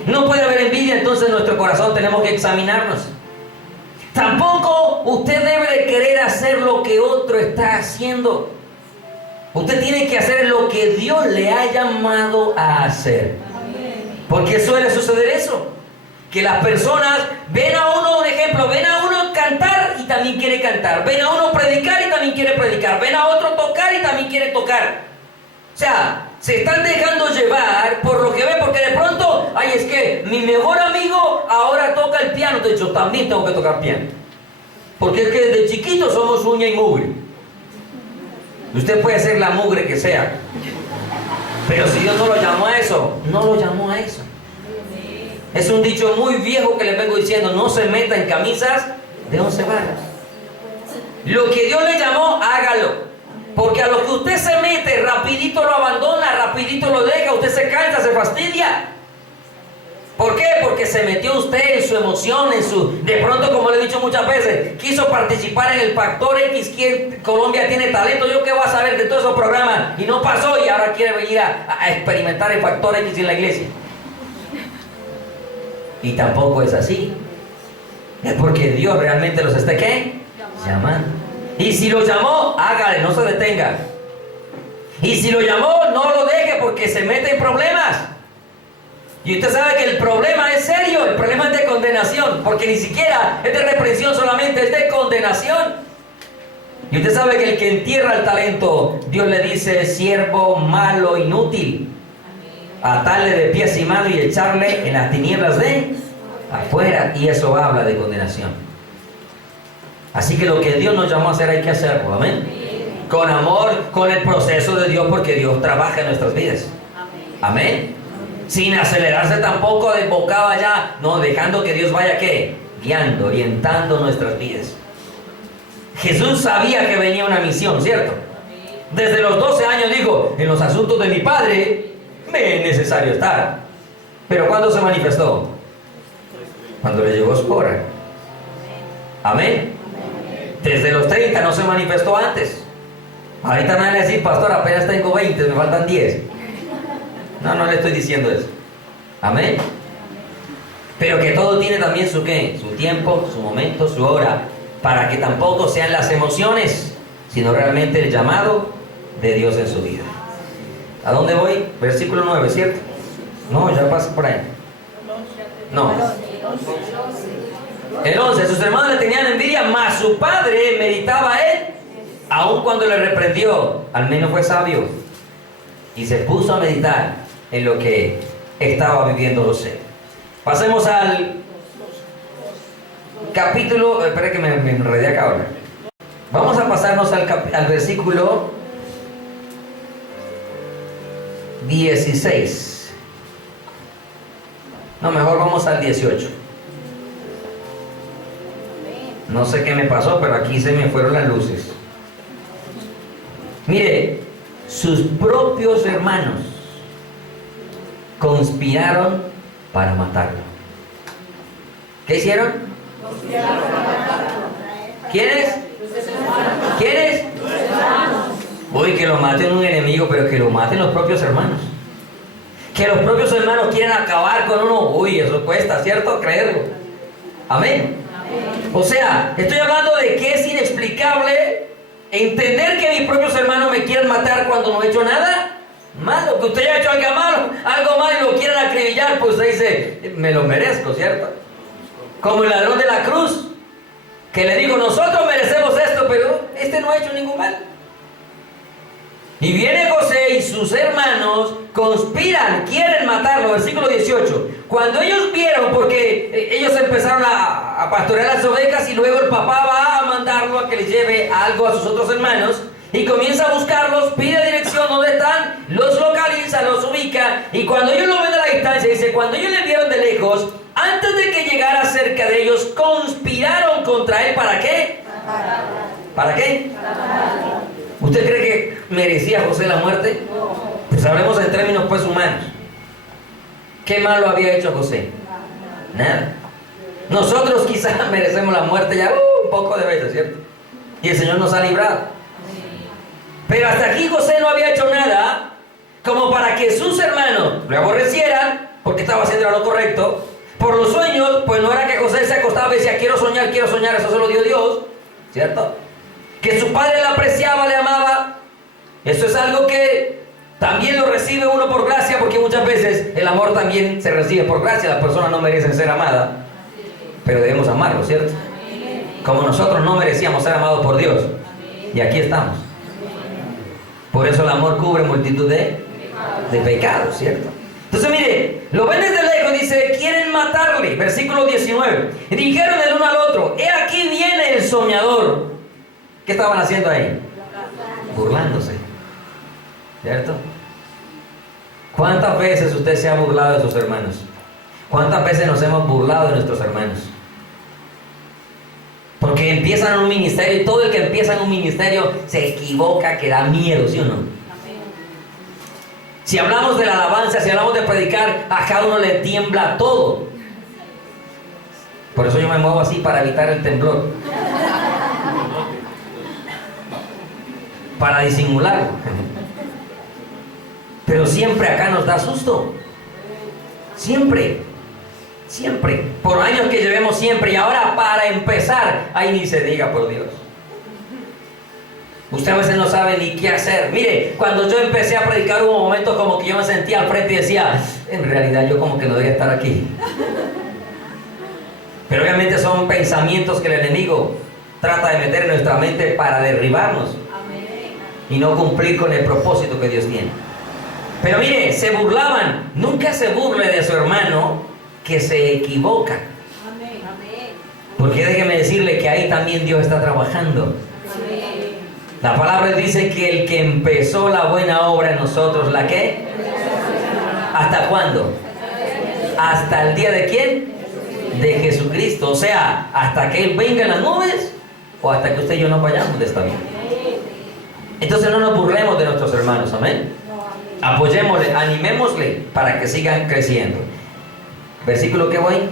No puede haber envidia, entonces en nuestro corazón tenemos que examinarnos. Tampoco usted debe de querer hacer lo que otro está haciendo. Usted tiene que hacer lo que Dios le ha llamado a hacer. Porque suele suceder eso. Que las personas ven a uno, un ejemplo, ven a uno cantar y también quiere cantar. Ven a uno predicar y también quiere predicar. Ven a otro tocar y también quiere tocar. O sea, se están dejando llevar por lo que ven, porque de pronto, ay, es que mi mejor amigo ahora toca el piano. De hecho, yo también tengo que tocar piano. Porque es que desde chiquito somos uña y mugre. Usted puede ser la mugre que sea. Pero si Dios no lo llamó a eso, no lo llamó a eso. Es un dicho muy viejo que les vengo diciendo, no se meta en camisas de 11 varas. Lo que Dios le llamó, hágalo. Porque a lo que usted se mete, rapidito lo abandona, rapidito lo deja, usted se cansa, se fastidia. ¿Por qué? Porque se metió usted en su emoción, de pronto, como le he dicho muchas veces, quiso participar en el Factor X, que Colombia tiene talento, yo qué voy a saber de todos esos programas, y no pasó, y ahora quiere venir a experimentar el Factor X en la iglesia. Y tampoco es así. Es porque Dios realmente los está, ¿qué? Llamando. Y si lo llamó, hágale, no se detenga. Y si lo llamó, no lo deje porque se mete en problemas. Y usted sabe que el problema es serio, el problema es de condenación, porque ni siquiera es de reprensión solamente, es de condenación. Y usted sabe que el que entierra el talento, Dios le dice, siervo malo, inútil, atarle de pies y manos y echarle en las tinieblas de afuera. Y eso habla de condenación. Así que lo que Dios nos llamó a hacer hay que hacerlo, amén. Con amor, con el proceso de Dios, porque Dios trabaja en nuestras vidas. Amén. Sin acelerarse tampoco de bocado allá, no, dejando que Dios vaya, ¿qué? Guiando, orientando nuestras vidas. Jesús sabía que venía una misión, ¿cierto? Desde los 12 años dijo, en los asuntos de mi Padre me es necesario estar. Pero ¿cuándo se manifestó? Cuando le llegó su hora. Amén. Desde los 30 no se manifestó antes. Ahorita me van a decir, pastor, apenas tengo 20, me faltan 10. No le estoy diciendo eso. Amén. Pero que todo tiene también su qué, su tiempo, su momento, su hora, para que tampoco sean las emociones, sino realmente el llamado de Dios en su vida. ¿A dónde voy? Versículo 9, ¿cierto? No, ya paso por ahí. No. El 11, sus hermanos le tenían envidia, mas su padre meditaba a él, aun cuando le reprendió, al menos fue sabio, y se puso a meditar en lo que estaba viviendo José. Pasemos al capítulo, espera que me enredé acá ahora. Vamos a pasarnos al versículo 16. No, mejor vamos al 18. No sé qué me pasó, pero aquí se me fueron las luces. Mire, sus propios hermanos conspiraron para matarlo. ¿Qué hicieron? ¿Quiénes? ¿Quiénes? Uy, que lo maten un enemigo, pero que lo maten los propios hermanos. Que los propios hermanos quieran acabar con uno. Uy, eso cuesta, ¿cierto? Creerlo. Amén. O sea, estoy hablando de que es inexplicable entender que mis propios hermanos me quieran matar cuando no he hecho nada. malo, que usted haya hecho algo malo y lo quieran acribillar, pues usted dice, me lo merezco, ¿cierto? Como el ladrón de la cruz, que le digo, nosotros merecemos esto, pero este no ha hecho ningún mal. Y viene José y sus hermanos conspiran, quieren matarlo, versículo 18. Cuando ellos vieron, porque ellos empezaron a pastorear las ovejas y luego el papá va a mandarlo a que le lleve algo a sus otros hermanos y comienza a buscarlos, pide dirección dónde están, los localiza, los ubica y cuando ellos lo ven a la distancia, dice, cuando ellos le vieron de lejos, antes de que llegara cerca de ellos, conspiraron contra él, ¿para qué? ¿Para qué? ¿Usted cree que merecía José la muerte? Pues hablemos en términos pues humanos. ¿Qué malo había hecho José? Nada. Nosotros quizás merecemos la muerte ya un poco de veces, ¿cierto? Y el Señor nos ha librado. Pero hasta aquí José no había hecho nada como para que sus hermanos lo aborrecieran porque estaba haciendo lo correcto. Por los sueños, pues no era que José se acostaba y decía quiero soñar, eso se lo dio Dios, ¿cierto? Que su padre le apreciaba, le amaba. Eso es algo que también lo recibe uno por gracia, porque muchas veces el amor también se recibe por gracia. Las personas no merecen ser amadas, pero debemos amarlo, ¿cierto? Como nosotros no merecíamos ser amados por Dios. Y aquí estamos. Por eso el amor cubre multitud de pecados, ¿cierto? Entonces mire, lo ven desde lejos, dice, quieren matarle. Versículo 19. Y dijeron el uno al otro, he aquí viene el soñador. ¿Qué estaban haciendo ahí? Burlándose, ¿cierto? ¿Cuántas veces usted se ha burlado de sus hermanos? ¿Cuántas veces nos hemos burlado de nuestros hermanos? Porque empiezan un ministerio y todo el que empieza en un ministerio se equivoca, que da miedo, ¿sí o no? Si hablamos de la alabanza, si hablamos de predicar, a cada uno le tiembla todo. Por eso yo me muevo así, para evitar el temblor. Para disimular. Pero siempre acá nos da susto. Siempre. Por años que llevemos siempre. Y ahora para empezar, ahí ni se diga, por Dios. Usted a veces no sabe ni qué hacer. Mire, cuando yo empecé a predicar hubo momentos como que yo me sentía al frente y decía, en realidad yo como que no debería estar aquí. Pero obviamente son pensamientos que el enemigo trata de meter en nuestra mente para derribarnos y no cumplir con el propósito que Dios tiene. Pero mire, se burlaban. Nunca se burle de su hermano que se equivoca. Porque déjeme decirle que ahí también Dios está trabajando. La palabra dice que el que empezó la buena obra en nosotros, ¿la qué? ¿Hasta cuándo? ¿Hasta el día de quién? De Jesucristo. O sea, hasta que Él venga en las nubes o hasta que usted y yo no vayamos de esta vida. Entonces no nos burlemos de nuestros hermanos, amén. Apoyémosle, animémosle para que sigan creciendo. Versículo que voy.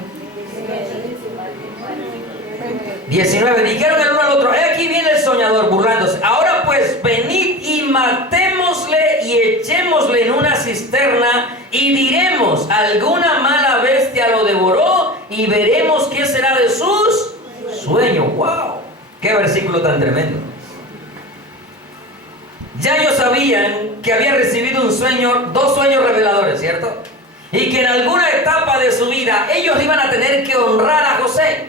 19. Dijeron el uno al otro, he aquí viene el soñador, burlándose. Ahora pues venid y matémosle y echémosle en una cisterna y diremos, alguna mala bestia lo devoró y veremos qué será de sus sueños. ¡Wow! ¡Qué versículo tan tremendo! Ya ellos sabían que había recibido un sueño, dos sueños reveladores, ¿cierto? Y que en alguna etapa de su vida ellos iban a tener que honrar a José.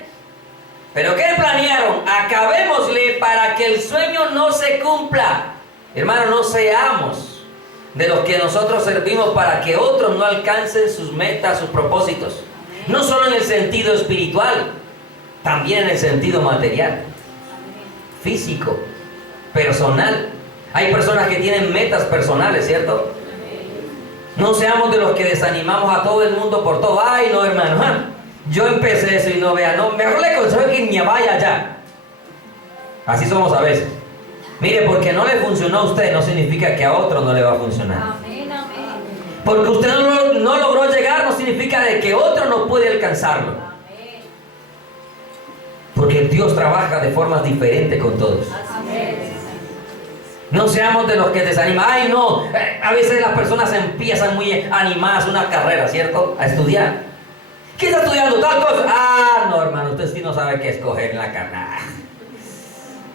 ¿Pero qué planearon? Acabémosle para que el sueño no se cumpla. Hermano, no seamos de los que nosotros servimos para que otros no alcancen sus metas, sus propósitos. No solo en el sentido espiritual, también en el sentido material, físico, personal. Hay personas que tienen metas personales, ¿cierto? No seamos de los que desanimamos a todo el mundo por todo. Ay, no, hermano, yo empecé eso y no vea, no, mejor le aconsejo que ni vaya allá. Así somos a veces. Mire, porque no le funcionó a usted, no significa que a otro no le va a funcionar. Amén, amén. Porque usted no logró llegar, no significa de que otro no puede alcanzarlo. Amén. Porque Dios trabaja de formas diferentes con todos. Amén. No seamos de los que desaniman. Ay, no. A veces las personas empiezan muy animadas una carrera, ¿cierto? A estudiar. ¿Qué está estudiando? Tal cosa. Ah, no, hermano, usted sí no sabe qué escoger en la carrera.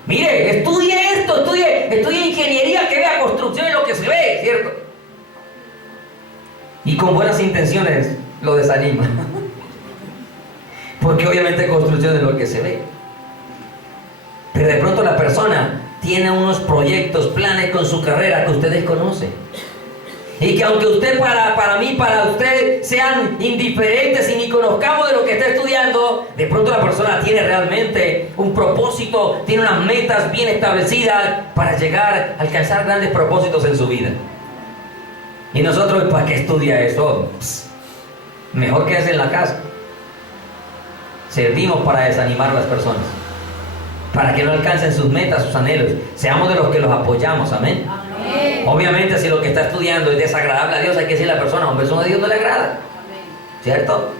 Mire, estudie esto, estudie ingeniería, que vea construcción y lo que se ve, ¿cierto? y con buenas intenciones lo desanima. Porque obviamente construcción es lo que se ve. Pero de pronto la persona tiene unos proyectos, planes con su carrera que usted desconoce. Y que aunque usted para mí, para usted sean indiferentes y ni conozcamos de lo que está estudiando, de pronto la persona tiene realmente un propósito, tiene unas metas bien establecidas para llegar a alcanzar grandes propósitos en su vida. Y nosotros, ¿para qué estudia eso? Mejor quédese en la casa. Servimos para desanimar a las personas, para que no alcancen sus metas, sus anhelos. Seamos de los que los apoyamos, amén. Obviamente, si lo que está estudiando es desagradable a Dios, hay que decirle a la persona, hombre, eso a Dios no le agrada. ¿Cierto?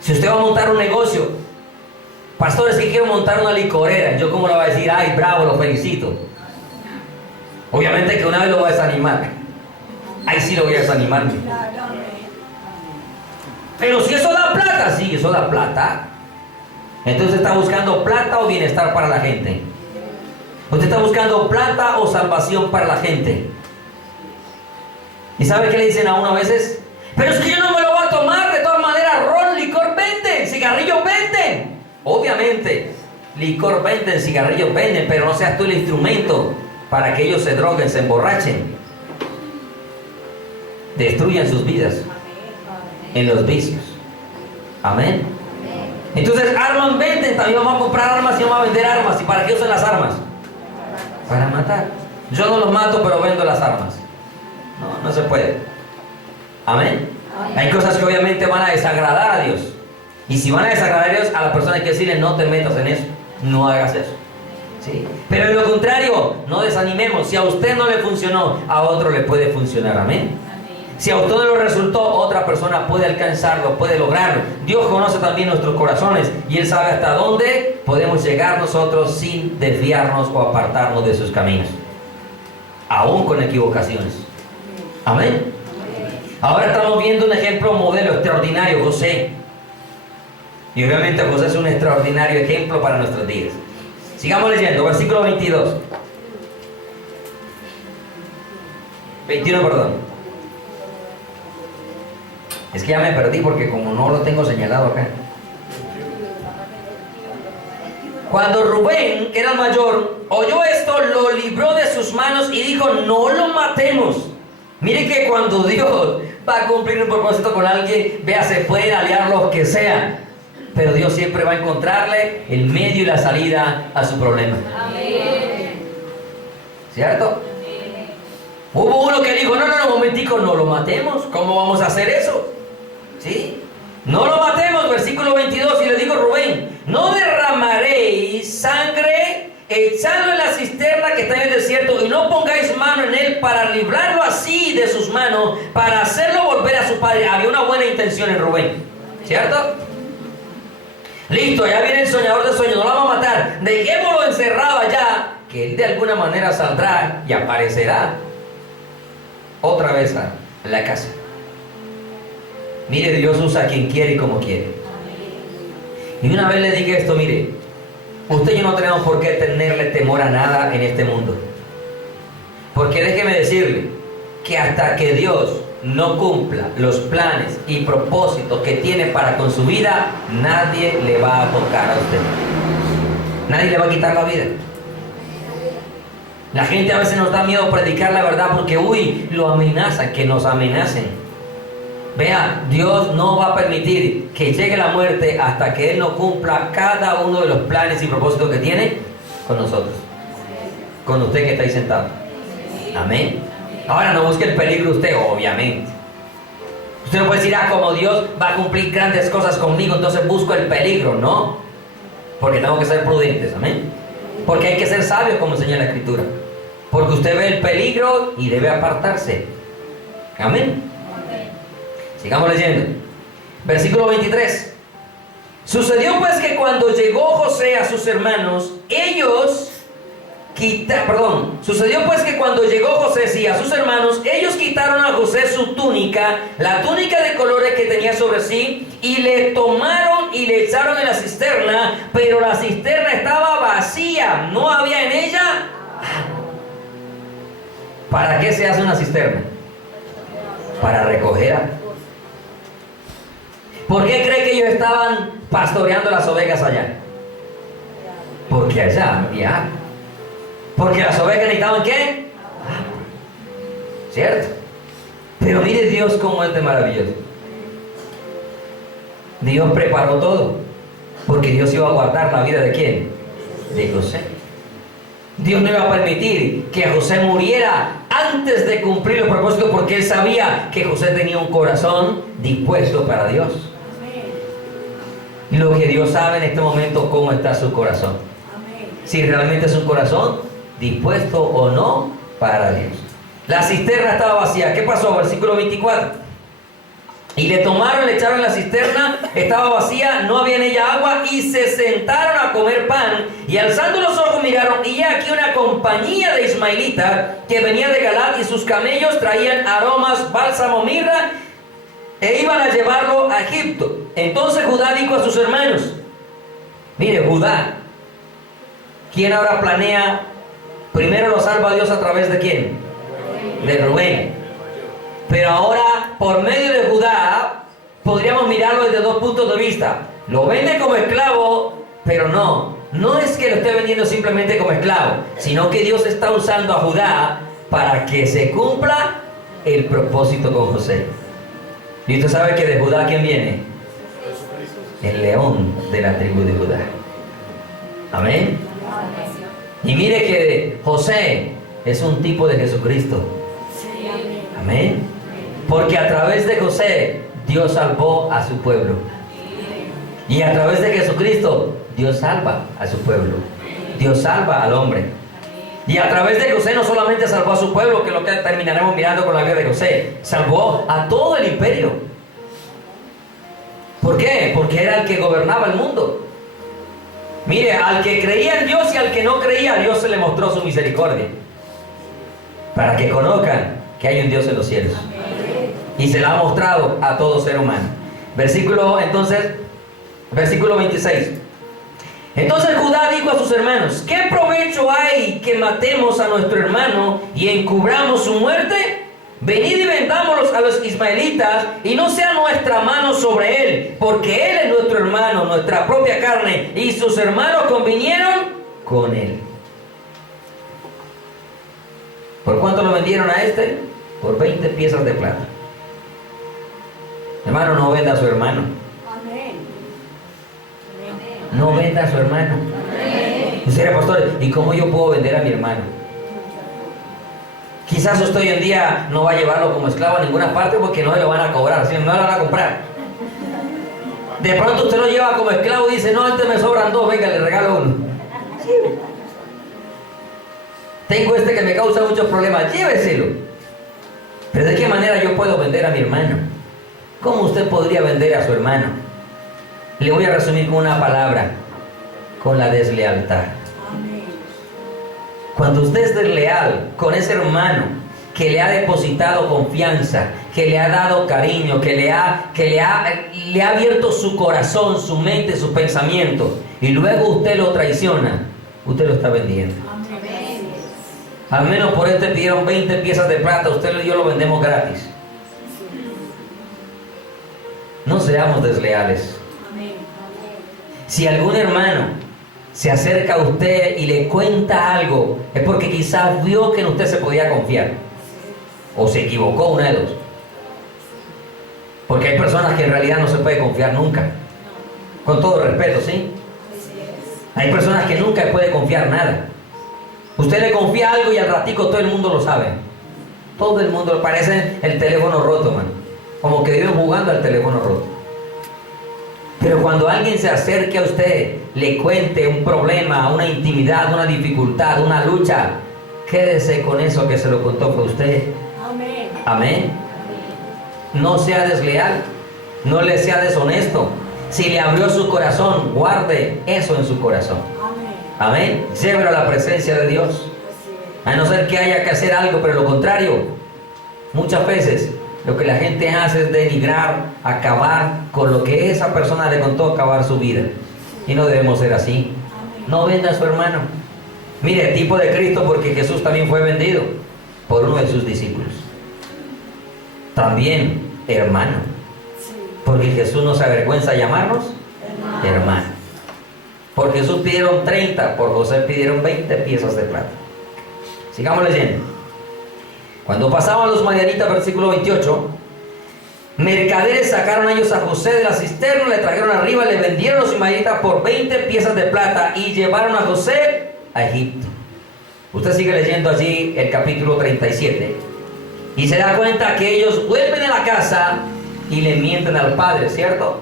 Si usted va a montar un negocio, pastores, que quiero montar una licorera, yo cómo le voy a decir, ay, bravo, lo felicito. Obviamente que una vez lo voy a desanimar. Ahí sí lo voy a desanimar. Pero si eso da plata, sí, eso da plata. Entonces está buscando plata o bienestar para la gente. Usted está buscando plata o salvación para la gente. ¿Y sabe qué le dicen a uno a veces? Pero es que yo no me lo voy a tomar. De todas maneras, ron, licor venden, cigarrillos venden. Obviamente, licor venden, cigarrillos venden, pero no seas tú el instrumento para que ellos se droguen, se emborrachen, destruyan sus vidas en los vicios. Amén. Entonces, armas venden. También vamos a comprar armas y vamos a vender armas. ¿Y para qué usan las armas? Para matar. Yo no los mato, pero vendo las armas. No, no se puede. Amén. Hay cosas que obviamente van a desagradar a Dios. Y si van a desagradar a Dios, a la persona hay que decirle, no te metas en eso. No hagas eso. ¿Sí? Pero en lo contrario, no desanimemos. Si a usted no le funcionó, a otro le puede funcionar. Amén. Si a usted no lo resultó, otra persona puede alcanzarlo, puede lograrlo. Dios conoce también nuestros corazones y Él sabe hasta dónde podemos llegar nosotros sin desviarnos o apartarnos de sus caminos, aún con equivocaciones. Amén. Ahora estamos viendo un ejemplo modelo extraordinario, José. Y obviamente José es un extraordinario ejemplo para nuestros días. Sigamos leyendo, versículo 22. 21, perdón. Es que ya me perdí porque como no lo tengo señalado acá. Cuando Rubén, que era el mayor, oyó esto, lo libró de sus manos y dijo, no lo matemos. Mire que cuando Dios va a cumplir un propósito con alguien, vea, se pueden aliar los que sean, pero Dios siempre va a encontrarle el medio y la salida a su problema. Amén. ¿Cierto? Hubo uno que dijo, no, momentico, no lo matemos. ¿Cómo vamos a hacer eso? ¿Sí? No lo matemos, versículo 22, y le dijo Rubén, no derramaréis sangre, echadlo en la cisterna que está en el desierto, y no pongáis mano en él para librarlo así de sus manos, para hacerlo volver a su padre. Había una buena intención en Rubén, ¿cierto? Listo, ya viene el soñador de sueños, no lo vamos a matar, dejémoslo encerrado allá, que él de alguna manera saldrá y aparecerá otra vez a la casa. Mire, Dios usa a quien quiere y como quiere. Y una vez le dije esto, mire, usted y yo no tenemos por qué tenerle temor a nada en este mundo. Porque déjeme decirle que hasta que Dios no cumpla los planes y propósitos que tiene para con su vida, nadie le va a tocar a usted. Nadie le va a quitar la vida. La gente a veces nos da miedo predicar la verdad porque, lo amenazan, que nos amenacen. Vea, Dios no va a permitir que llegue la muerte hasta que Él no cumpla cada uno de los planes y propósitos que tiene con nosotros. Con usted que está ahí sentado. Amén. Ahora no busque el peligro usted, obviamente. Usted no puede decir, como Dios va a cumplir grandes cosas conmigo, entonces busco el peligro. No. Porque tengo que ser prudentes. Amén. Porque hay que ser sabios, como enseña la Escritura. Porque usted ve el peligro y debe apartarse. Amén. Sigamos leyendo. Versículo 23. Sucedió pues que cuando llegó José a sus hermanos, Sucedió pues que cuando llegó José, a sus hermanos, ellos quitaron a José su túnica, la túnica de colores que tenía sobre sí, y le tomaron y le echaron en la cisterna, pero la cisterna estaba vacía, no había en ella. ¿Para qué se hace una cisterna? Para recoger agua. ¿Por qué cree que ellos estaban pastoreando las ovejas allá? Porque allá había agua. Porque las ovejas necesitaban ¿qué? Agua. ¿Cierto? Pero mire Dios cómo es de maravilloso. Dios preparó todo. Porque Dios iba a guardar la vida ¿de quién? De José. Dios no iba a permitir que José muriera antes de cumplir el propósito, porque él sabía que José tenía un corazón dispuesto para Dios. Y lo que Dios sabe en este momento, cómo está su corazón. Si realmente es un corazón dispuesto o no para Dios. La cisterna estaba vacía. ¿Qué pasó? Versículo 24. Y le tomaron, le echaron en la cisterna, estaba vacía, no había en ella agua, y se sentaron a comer pan, y alzando los ojos miraron, y he aquí una compañía de ismaelitas que venía de Galat, y sus camellos traían aromas, bálsamo, mirra, e iban a llevarlo a Egipto. Entonces Judá dijo a sus hermanos, mire, Judá, ¿quién ahora planea? Primero lo salva Dios a través de ¿quién? De Rubén. Pero ahora, por medio de Judá, podríamos mirarlo desde dos puntos de vista. Lo vende como esclavo, pero no es que lo esté vendiendo simplemente como esclavo, sino que Dios está usando a Judá para que se cumpla el propósito con José. Y usted sabe que de Judá, ¿quién viene? El león de la tribu de Judá. Amén. Y mire que José es un tipo de Jesucristo. Amén. Porque a través de José Dios salvó a su pueblo. Y a través de Jesucristo Dios salva a su pueblo. Dios salva al hombre. Y a través de José no solamente salvó a su pueblo, que es lo que terminaremos mirando con la vida de José, salvó a todo el imperio. ¿Por qué? Porque era el que gobernaba el mundo. Mire, al que creía en Dios y al que no creía, Dios se le mostró su misericordia, para que conozcan que hay un Dios en los cielos. Y se la ha mostrado a todo ser humano. Versículo 26. Entonces Judá dijo a sus hermanos, ¿qué provecho hay que matemos a nuestro hermano y encubramos su muerte? Venid y vendámoslos a los ismaelitas, y no sea nuestra mano sobre él, porque él es nuestro hermano, nuestra propia carne, y sus hermanos convinieron con él. ¿Por cuánto lo vendieron a este? Por 20 piezas de plata. Hermano, no venda a su hermano. No venda a su hermano. Usted era pastor, ¿y cómo yo puedo vender a mi hermano? Quizás usted hoy en día no va a llevarlo como esclavo a ninguna parte porque no se lo van a cobrar, ¿sí? No lo van a comprar. De pronto usted lo lleva como esclavo y dice, no, antes me sobran dos, venga, le regalo uno. Tengo este que me causa muchos problemas, lléveselo. Pero ¿de qué manera yo puedo vender a mi hermano? ¿Cómo usted podría vender a su hermano? Le voy a resumir con una palabra: con la deslealtad. Cuando usted es desleal con ese hermano que le ha depositado confianza, que le ha dado cariño, que le ha abierto su corazón, su mente, su pensamiento, y luego usted lo traiciona, usted lo está vendiendo. Al menos por este pidieron 20 piezas de plata, usted y yo lo vendemos gratis. No seamos desleales. Si algún hermano se acerca a usted y le cuenta algo, es porque quizás vio que en usted se podía confiar, o se equivocó, una de dos. Porque hay personas que en realidad no se puede confiar nunca, con todo respeto, ¿sí? Hay personas que nunca puede confiar nada. Usted le confía algo y al ratico todo el mundo lo sabe. Todo el mundo, parece el teléfono roto, man. Como que viven jugando al teléfono roto. Pero cuando alguien se acerque a usted, le cuente un problema, una intimidad, una dificultad, una lucha, quédese con eso que se lo contó fue usted. Amén. Amén. No sea desleal, no le sea deshonesto. Si le abrió su corazón, guarde eso en su corazón. Amén. Llévelo a la presencia de Dios. A no ser que haya que hacer algo, pero lo contrario, muchas veces lo que la gente hace es denigrar, acabar con lo que esa persona le contó, acabar su vida. Y no debemos ser así. No venda a su hermano. Mire, tipo de Cristo, porque Jesús también fue vendido por uno de sus discípulos. También hermano. Porque Jesús no se avergüenza de llamarnos hermano. Por Jesús pidieron 30, por José pidieron 20 piezas de plata. Sigamos leyendo. Cuando pasaban los madianitas, versículo 28, mercaderes sacaron a ellos a José de la cisterna, le trajeron arriba, le vendieron los madianitas por 20 piezas de plata y llevaron a José a Egipto. Usted sigue leyendo allí el capítulo 37 y se da cuenta que ellos vuelven a la casa y le mienten al padre, ¿cierto?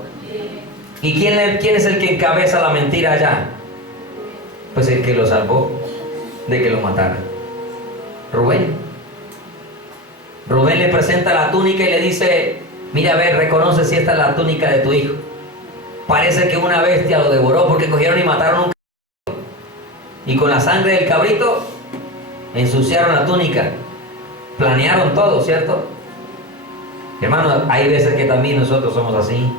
¿Y quién es el que encabeza la mentira allá? Pues el que lo salvó de que lo mataran. Rubén. Rubén le presenta la túnica y le dice: mira, a ver, reconoce si esta es la túnica de tu hijo. Parece que una bestia lo devoró porque cogieron y mataron un cabrito. Y con la sangre del cabrito ensuciaron la túnica. Planearon todo, ¿cierto? Hermanos, hay veces que también nosotros somos así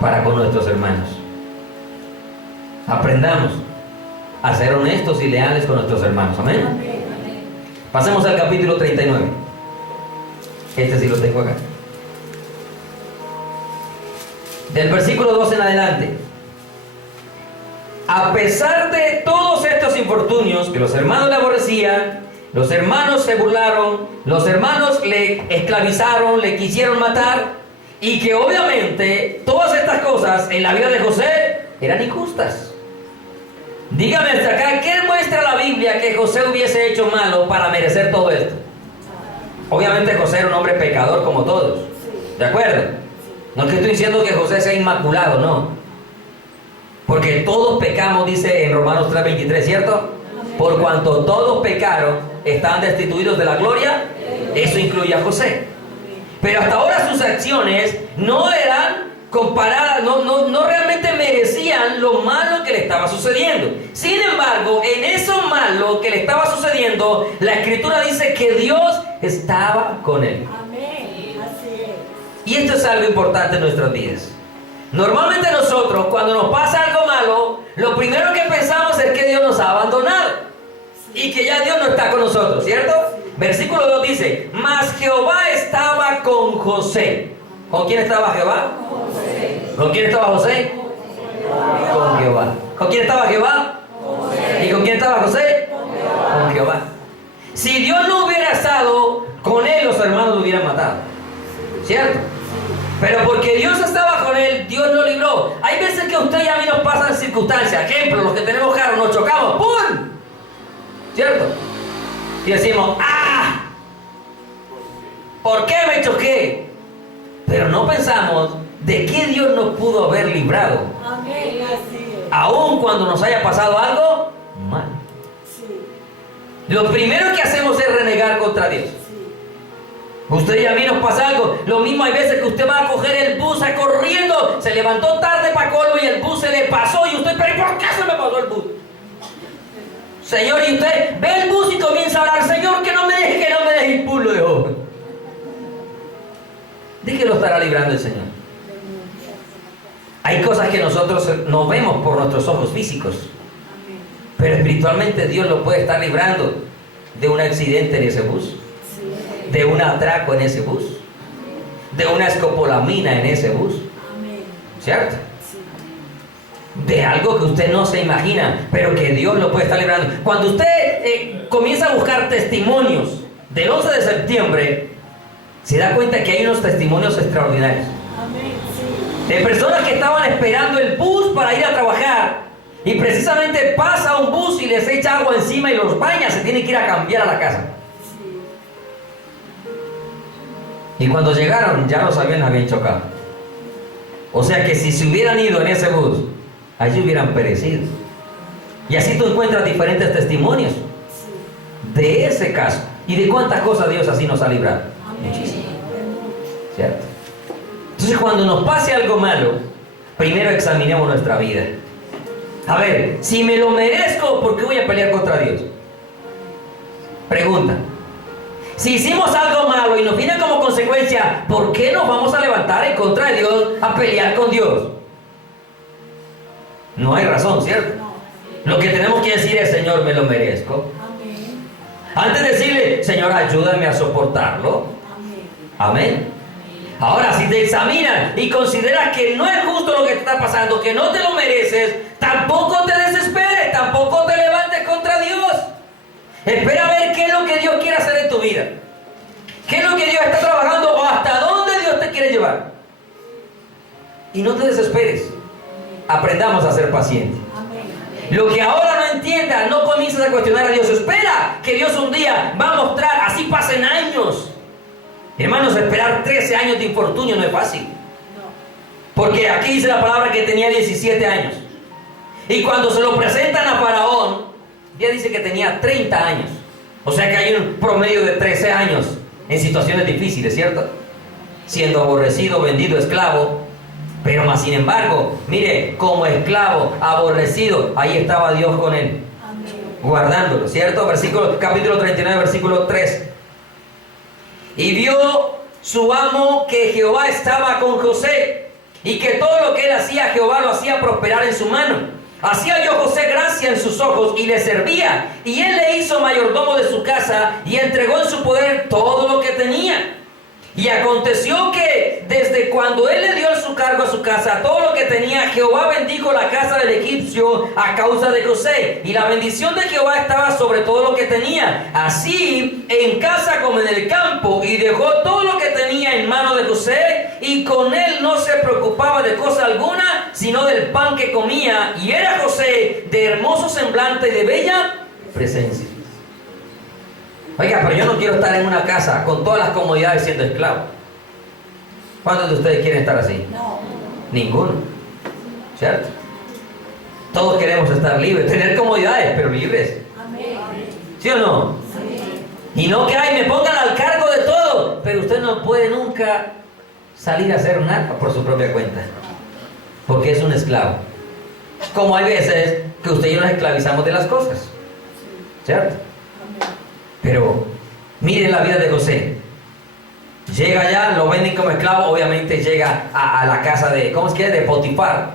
para con nuestros hermanos. Aprendamos a ser honestos y leales con nuestros hermanos. Amén. Pasemos al capítulo 39. Este sí lo tengo acá. Del versículo 2 en adelante. A pesar de todos estos infortunios que los hermanos le aborrecían, los hermanos se burlaron, los hermanos le esclavizaron, le quisieron matar, y que obviamente todas estas cosas en la vida de José eran injustas. Dígame hasta acá, ¿qué muestra la Biblia que José hubiese hecho malo para merecer todo esto? Obviamente José era un hombre pecador como todos, ¿de acuerdo? No es que estoy diciendo que José sea inmaculado, no. Porque todos pecamos, dice en Romanos 3:23, ¿cierto? Por cuanto todos pecaron, están destituidos de la gloria. Eso incluye a José. Pero hasta ahora sus acciones no eran comparadas, no realmente merecían lo malo que le estaba sucediendo. Sin embargo, en eso malo que le estaba sucediendo, la Escritura dice que Dios estaba con él. Amén. Así es. Y esto es algo importante en nuestras vidas. Normalmente nosotros, cuando nos pasa algo malo, lo primero que pensamos es que Dios nos ha abandonado y que ya Dios no está con nosotros, ¿cierto? Versículo 2 dice: mas Jehová estaba con José. ¿Con quién estaba Jehová? José. ¿Con quién estaba José? Con Jehová. ¿Con quién estaba Jehová? José. ¿Y con quién estaba José? Con Jehová. Si Dios no hubiera estado con él, los hermanos lo hubieran matado, ¿cierto? Pero porque Dios estaba con él, Dios lo libró. Hay veces que a usted y a mí nos pasan circunstancias. Ejemplo, los que tenemos carro, nos chocamos, ¡pum! ¿Cierto? Y decimos: ¡ah! ¿Por qué me choqué? Pero no pensamos de qué Dios nos pudo haber librado. Amén. Así es. Aun cuando nos haya pasado algo mal. Sí. Lo primero que hacemos es renegar contra Dios. Usted y a mí nos pasa algo. Lo mismo hay veces que usted va a coger el bus corriendo, se levantó tarde para colmo y el bus se le pasó y usted: ¿pero por qué se me pasó el bus? Señor, y usted ve el bus y comienza a orar: Señor, que no me deje impulso de joven. ¿De qué lo estará librando el Señor? Hay cosas que nosotros no vemos por nuestros ojos físicos, pero espiritualmente Dios lo puede estar librando de un accidente en ese bus, de un atraco en ese bus, de una escopolamina en ese bus, ¿cierto? De algo que usted no se imagina, pero que Dios lo puede estar librando. Cuando usted comienza a buscar testimonios del 11 de septiembre, se da cuenta que hay unos testimonios extraordinarios. De personas que estaban esperando el bus para ir a trabajar y precisamente pasa un bus y les echa agua encima y los baña, se tienen que ir a cambiar a la casa. Y cuando llegaron ya los aviones habían chocado. O sea que si se hubieran ido en ese bus, allí hubieran perecido. Y así tú encuentras diferentes testimonios de ese caso. Y de cuántas cosas Dios así nos ha librado. Muchísimo. ¿Cierto? Entonces cuando nos pase algo malo, primero examinemos nuestra vida. A ver, si me lo merezco, ¿por qué voy a pelear contra Dios? Pregunta. Si hicimos algo malo y nos viene como consecuencia, ¿por qué nos vamos a levantar en contra de Dios a pelear con Dios? No hay razón, ¿cierto? Lo que tenemos que decir es: Señor, me lo merezco. Antes de decirle: Señor, ayúdame a soportarlo. Amén. Ahora, si te examinas y consideras que no es justo lo que te está pasando, que no te lo mereces, tampoco te desesperes, tampoco te levantes contra Dios. Espera a ver qué es lo que Dios quiere hacer en tu vida. ¿Qué es lo que Dios está trabajando o hasta dónde Dios te quiere llevar? Y no te desesperes. Aprendamos a ser pacientes. Lo que ahora no entiendas, no comiences a cuestionar a Dios. Espera que Dios un día va a mostrar, así pasen años. Hermanos, esperar 13 años de infortunio no es fácil. Porque aquí dice la palabra que tenía 17 años. Y cuando se lo presentan a Faraón, ya dice que tenía 30 años. O sea que hay un promedio de 13 años en situaciones difíciles, ¿cierto? Siendo aborrecido, vendido, esclavo. Pero más sin embargo, mire, como esclavo, aborrecido, ahí estaba Dios con él. Guardándolo, ¿cierto? Capítulo 39, versículo 3. Y vio su amo que Jehová estaba con José, y que todo lo que él hacía, Jehová lo hacía prosperar en su mano. Hacía yo José gracia en sus ojos y le servía, y él le hizo mayordomo de su casa y entregó en su poder todo lo que tenía. Y aconteció que desde cuando él le dio su cargo a su casa, todo lo que tenía, Jehová bendijo la casa del egipcio a causa de José. Y la bendición de Jehová estaba sobre todo lo que tenía, así en casa como en el campo. Y dejó todo lo que tenía en mano de José, y con él no se preocupaba de cosa alguna, sino del pan que comía. Y era José de hermoso semblante y de bella presencia. Oiga, pero yo no quiero estar en una casa con todas las comodidades siendo esclavo. ¿Cuántos de ustedes quieren estar así? No. Ninguno. ¿Cierto? Todos queremos estar libres, tener comodidades, pero libres. Amén. ¿Sí o no? Sí. Y no que me pongan al cargo de todo, pero usted no puede nunca salir a hacer nada por su propia cuenta, porque es un esclavo. Como hay veces que usted y yo nos esclavizamos de las cosas. ¿Cierto? Pero miren la vida de José. Llega allá, lo venden como esclavo, obviamente llega a la casa de, ¿cómo es que es? De Potifar.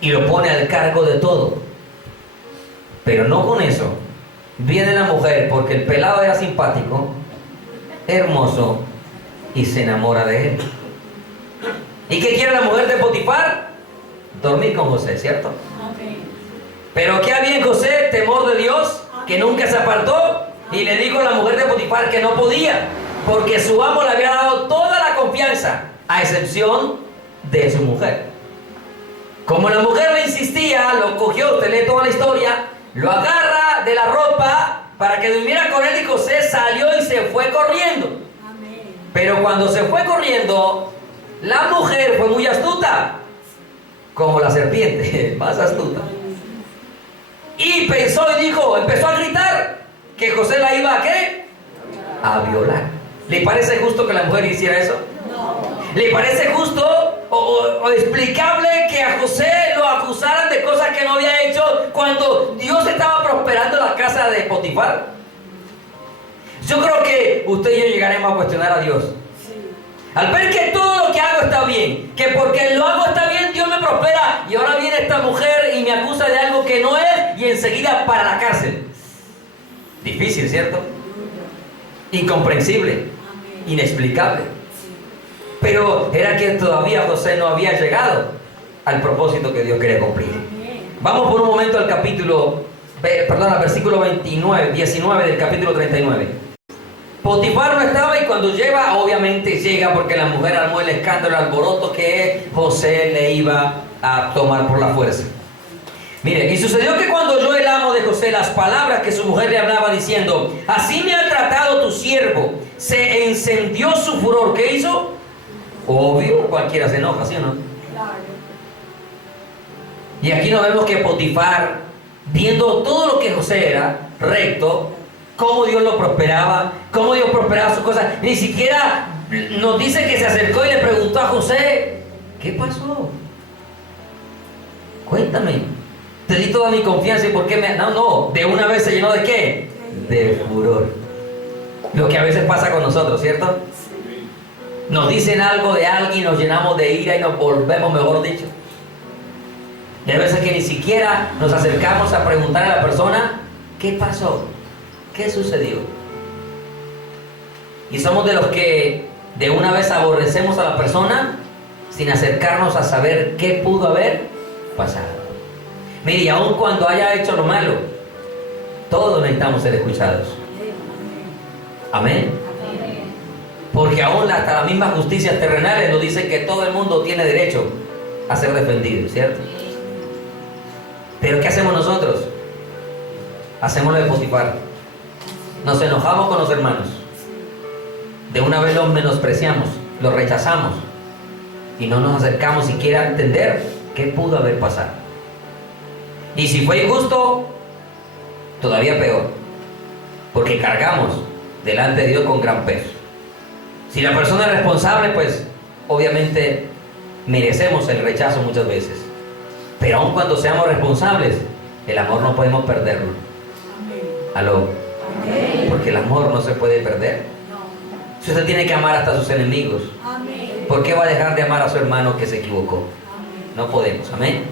Y lo pone al cargo de todo. Pero no con eso. Viene la mujer, porque el pelado era simpático, hermoso, y se enamora de él. ¿Y qué quiere la mujer de Potifar? Dormir con José, ¿cierto? Amén. Pero ¿qué había en José? Temor de Dios, que nunca se apartó. Y le dijo a la mujer de Potifar que no podía, porque su amo le había dado toda la confianza, a excepción de su mujer. Como la mujer le insistía, lo cogió, usted lee toda la historia, lo agarra de la ropa para que durmiera con él, y José salió y se fue corriendo. Amén. Pero cuando se fue corriendo, la mujer fue muy astuta, como la serpiente, más astuta. Y pensó y dijo, empezó a gritar que José la iba a ¿qué? A violar. ¿Le parece justo que la mujer hiciera eso? No. ¿Le parece justo o explicable que a José lo acusaran de cosas que no había hecho cuando Dios estaba prosperando la casa de Potifar? Yo creo que usted y yo llegaremos a cuestionar a Dios. Sí. Al ver que todo lo que hago está bien, que porque lo hago está bien, Dios me prospera, y ahora viene esta mujer y me acusa de algo que no es, y enseguida para la cárcel. Difícil, ¿cierto? Incomprensible, Amén. inexplicable. Sí. Pero era que todavía José no había llegado al propósito que Dios quería cumplir. Amén. Vamos por un momento al al versículo 19 del capítulo 39. Potifar no estaba, y cuando llega, obviamente llega porque la mujer armó el escándalo, el alboroto que José le iba a tomar por la fuerza. Mire, y sucedió que cuando oyó el amo de José las palabras que su mujer le hablaba diciendo, así me ha tratado tu siervo, se encendió su furor. ¿Qué hizo? Obvio, cualquiera se enoja, ¿sí o no? Claro. Y aquí nos vemos que Potifar, viendo todo lo que José era, recto, cómo Dios lo prosperaba, cómo Dios prosperaba sus cosas, ni siquiera nos dice que se acercó y le preguntó a José, ¿qué pasó? Cuéntame. Te di toda mi confianza, ¿y por qué me...? No, de una vez se llenó ¿de qué? De furor. Lo que a veces pasa con nosotros, ¿cierto? Nos dicen algo de alguien, nos llenamos de ira y nos volvemos, mejor dicho. Y hay veces que ni siquiera nos acercamos a preguntar a la persona, ¿qué pasó? ¿Qué sucedió? Y somos de los que De una vez aborrecemos a la persona sin acercarnos a saber qué pudo haber pasado. Mire, y aun cuando haya hecho lo malo, todos necesitamos ser escuchados. Amén. Porque aún hasta las mismas justicias terrenales nos dicen que todo el mundo tiene derecho a ser defendido, ¿cierto? Pero ¿qué hacemos nosotros? Hacemos lo de Potifar. Nos enojamos con los hermanos. De una vez los menospreciamos, los rechazamos y no nos acercamos siquiera a entender qué pudo haber pasado. Y si fue injusto, todavía peor, porque cargamos delante de Dios con gran peso. Si la persona es responsable, pues obviamente merecemos el rechazo muchas veces. Pero aun cuando seamos responsables, el amor no podemos perderlo. ¿Aló? Porque el amor no se puede perder. Si usted tiene que amar hasta a sus enemigos, ¿por qué va a dejar de amar a su hermano que se equivocó? No podemos, amén.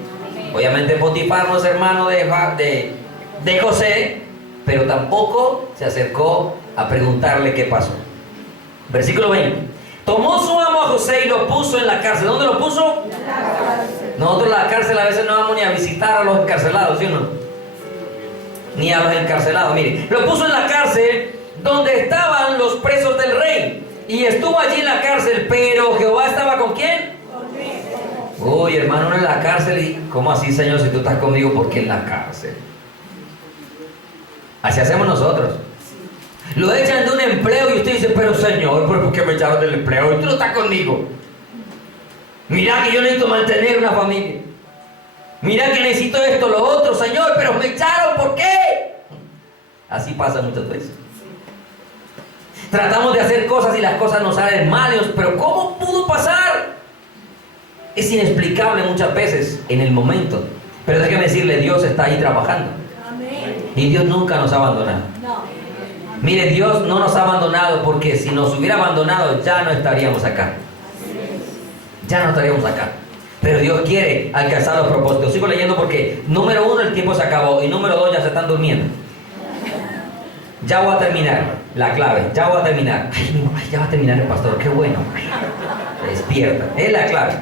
Obviamente Potifar no es hermano de José, pero tampoco se acercó a preguntarle qué pasó. Versículo 20. Tomó su amo a José y lo puso en la cárcel. ¿Dónde lo puso? En la cárcel. Nosotros en la cárcel a veces no vamos ni a visitar a los encarcelados, ¿sí o no? Ni a los encarcelados, mire. Lo puso en la cárcel donde estaban los presos del rey. Y estuvo allí en la cárcel, pero Jehová estaba ¿con quién? Conmigo. Uy, hermano, uno en la cárcel y... ¿Cómo así, Señor, si tú estás conmigo? ¿Por qué en la cárcel? Así hacemos nosotros. Lo echan de un empleo y usted dice, pero Señor, ¿por qué me echaron del empleo? Y tú no estás conmigo. Mira que yo necesito mantener una familia. Mira que necesito esto, lo otro, Señor, pero me echaron, ¿por qué? Así pasa muchas veces. Tratamos de hacer cosas y las cosas nos salen malos, pero ¿cómo pudo pasar? Es inexplicable muchas veces en el momento. Pero déjeme decirle, Dios está ahí trabajando. Y Dios nunca nos ha abandonado. Mire, Dios no nos ha abandonado porque si nos hubiera abandonado ya no estaríamos acá. Ya no estaríamos acá. Pero Dios quiere alcanzar los propósitos. Sigo leyendo porque, número 1, el tiempo se acabó. Y número 2, ya se están durmiendo. Ya voy a terminar. La clave. Ya voy a terminar. Ay, ya va a terminar el pastor. Qué bueno. Se despierta. Es la clave.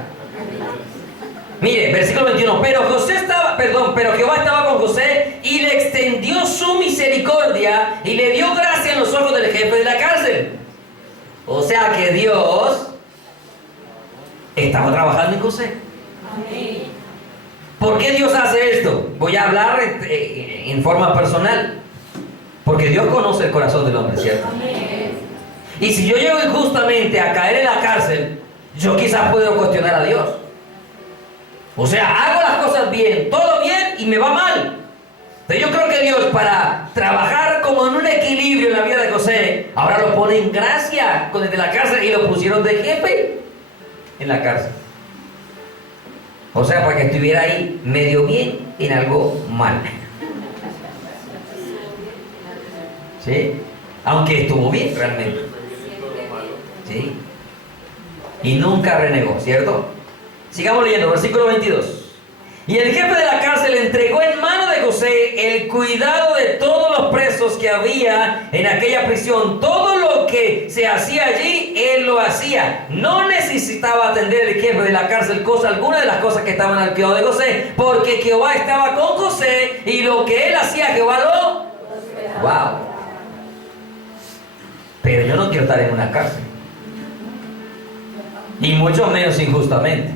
Mire, versículo 21. Pero Jehová estaba con José y le extendió su misericordia y le dio gracia en los ojos del jefe de la cárcel. O sea que Dios estaba trabajando en José. ¿Por qué Dios hace esto? Voy a hablar en forma personal. Porque Dios conoce el corazón del hombre, ¿cierto? Y si yo llego injustamente a caer en la cárcel, yo quizás puedo cuestionar a Dios. O sea, hago las cosas bien, todo bien y me va mal. Pero yo creo que Dios, para trabajar como en un equilibrio en la vida de José, ahora lo pone en gracia con el de la cárcel y lo pusieron de jefe en la cárcel. O sea, para que estuviera ahí medio bien en algo mal. ¿Sí? Aunque estuvo bien realmente. ¿Sí? Y nunca renegó, ¿cierto? Sigamos leyendo, versículo 22. Y el jefe de la cárcel entregó en mano de José el cuidado de todos los presos que había en aquella prisión. Todo lo que se hacía allí, él lo hacía. No necesitaba atender el jefe de la cárcel cosa alguna de las cosas que estaban al cuidado de José, porque Jehová estaba con José y lo que él hacía, Jehová lo... ¡Wow! Pero yo no quiero estar en una cárcel. Y mucho menos injustamente.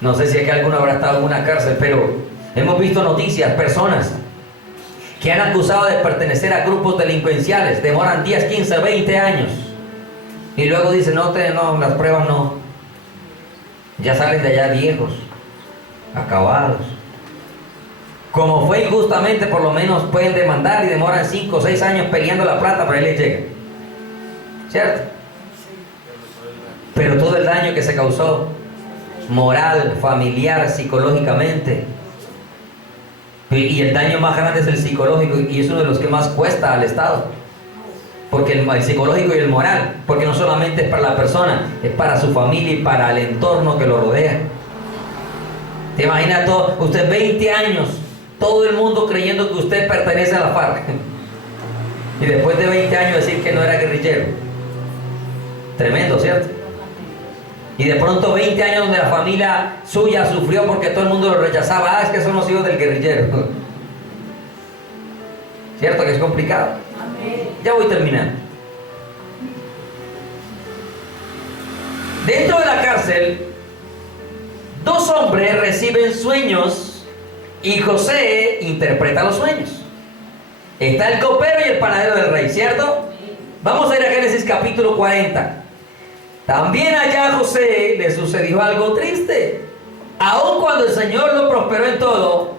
No sé si aquí alguno habrá estado en una cárcel, pero hemos visto noticias, personas que han acusado de pertenecer a grupos delincuenciales, demoran 10, 15, 20 años. Y luego dicen, no, las pruebas no. Ya salen de allá viejos, acabados. Como fue injustamente, por lo menos pueden demandar y demoran 5 o 6 años peleando la plata para que les llegue. ¿Cierto? Pero todo el daño que se causó, moral, familiar, psicológicamente. Y el daño más grande es el psicológico y es uno de los que más cuesta al Estado. Porque el psicológico y el moral, porque no solamente es para la persona, es para su familia y para el entorno que lo rodea. ¿Te imaginas todo? Usted 20 años, todo el mundo creyendo que usted pertenece a la FARC. Y después de 20 años decir que no era guerrillero. Tremendo, ¿cierto? Y de pronto 20 años donde la familia suya sufrió porque todo el mundo lo rechazaba. Ah, es que son los hijos del guerrillero. ¿Cierto que es complicado? Ya voy terminando. Dentro de la cárcel, dos hombres reciben sueños y José interpreta los sueños. Está el copero y el panadero del rey, ¿cierto? Vamos a ir a Génesis capítulo 40. También allá a José le sucedió algo triste. Aun cuando el Señor lo prosperó en todo,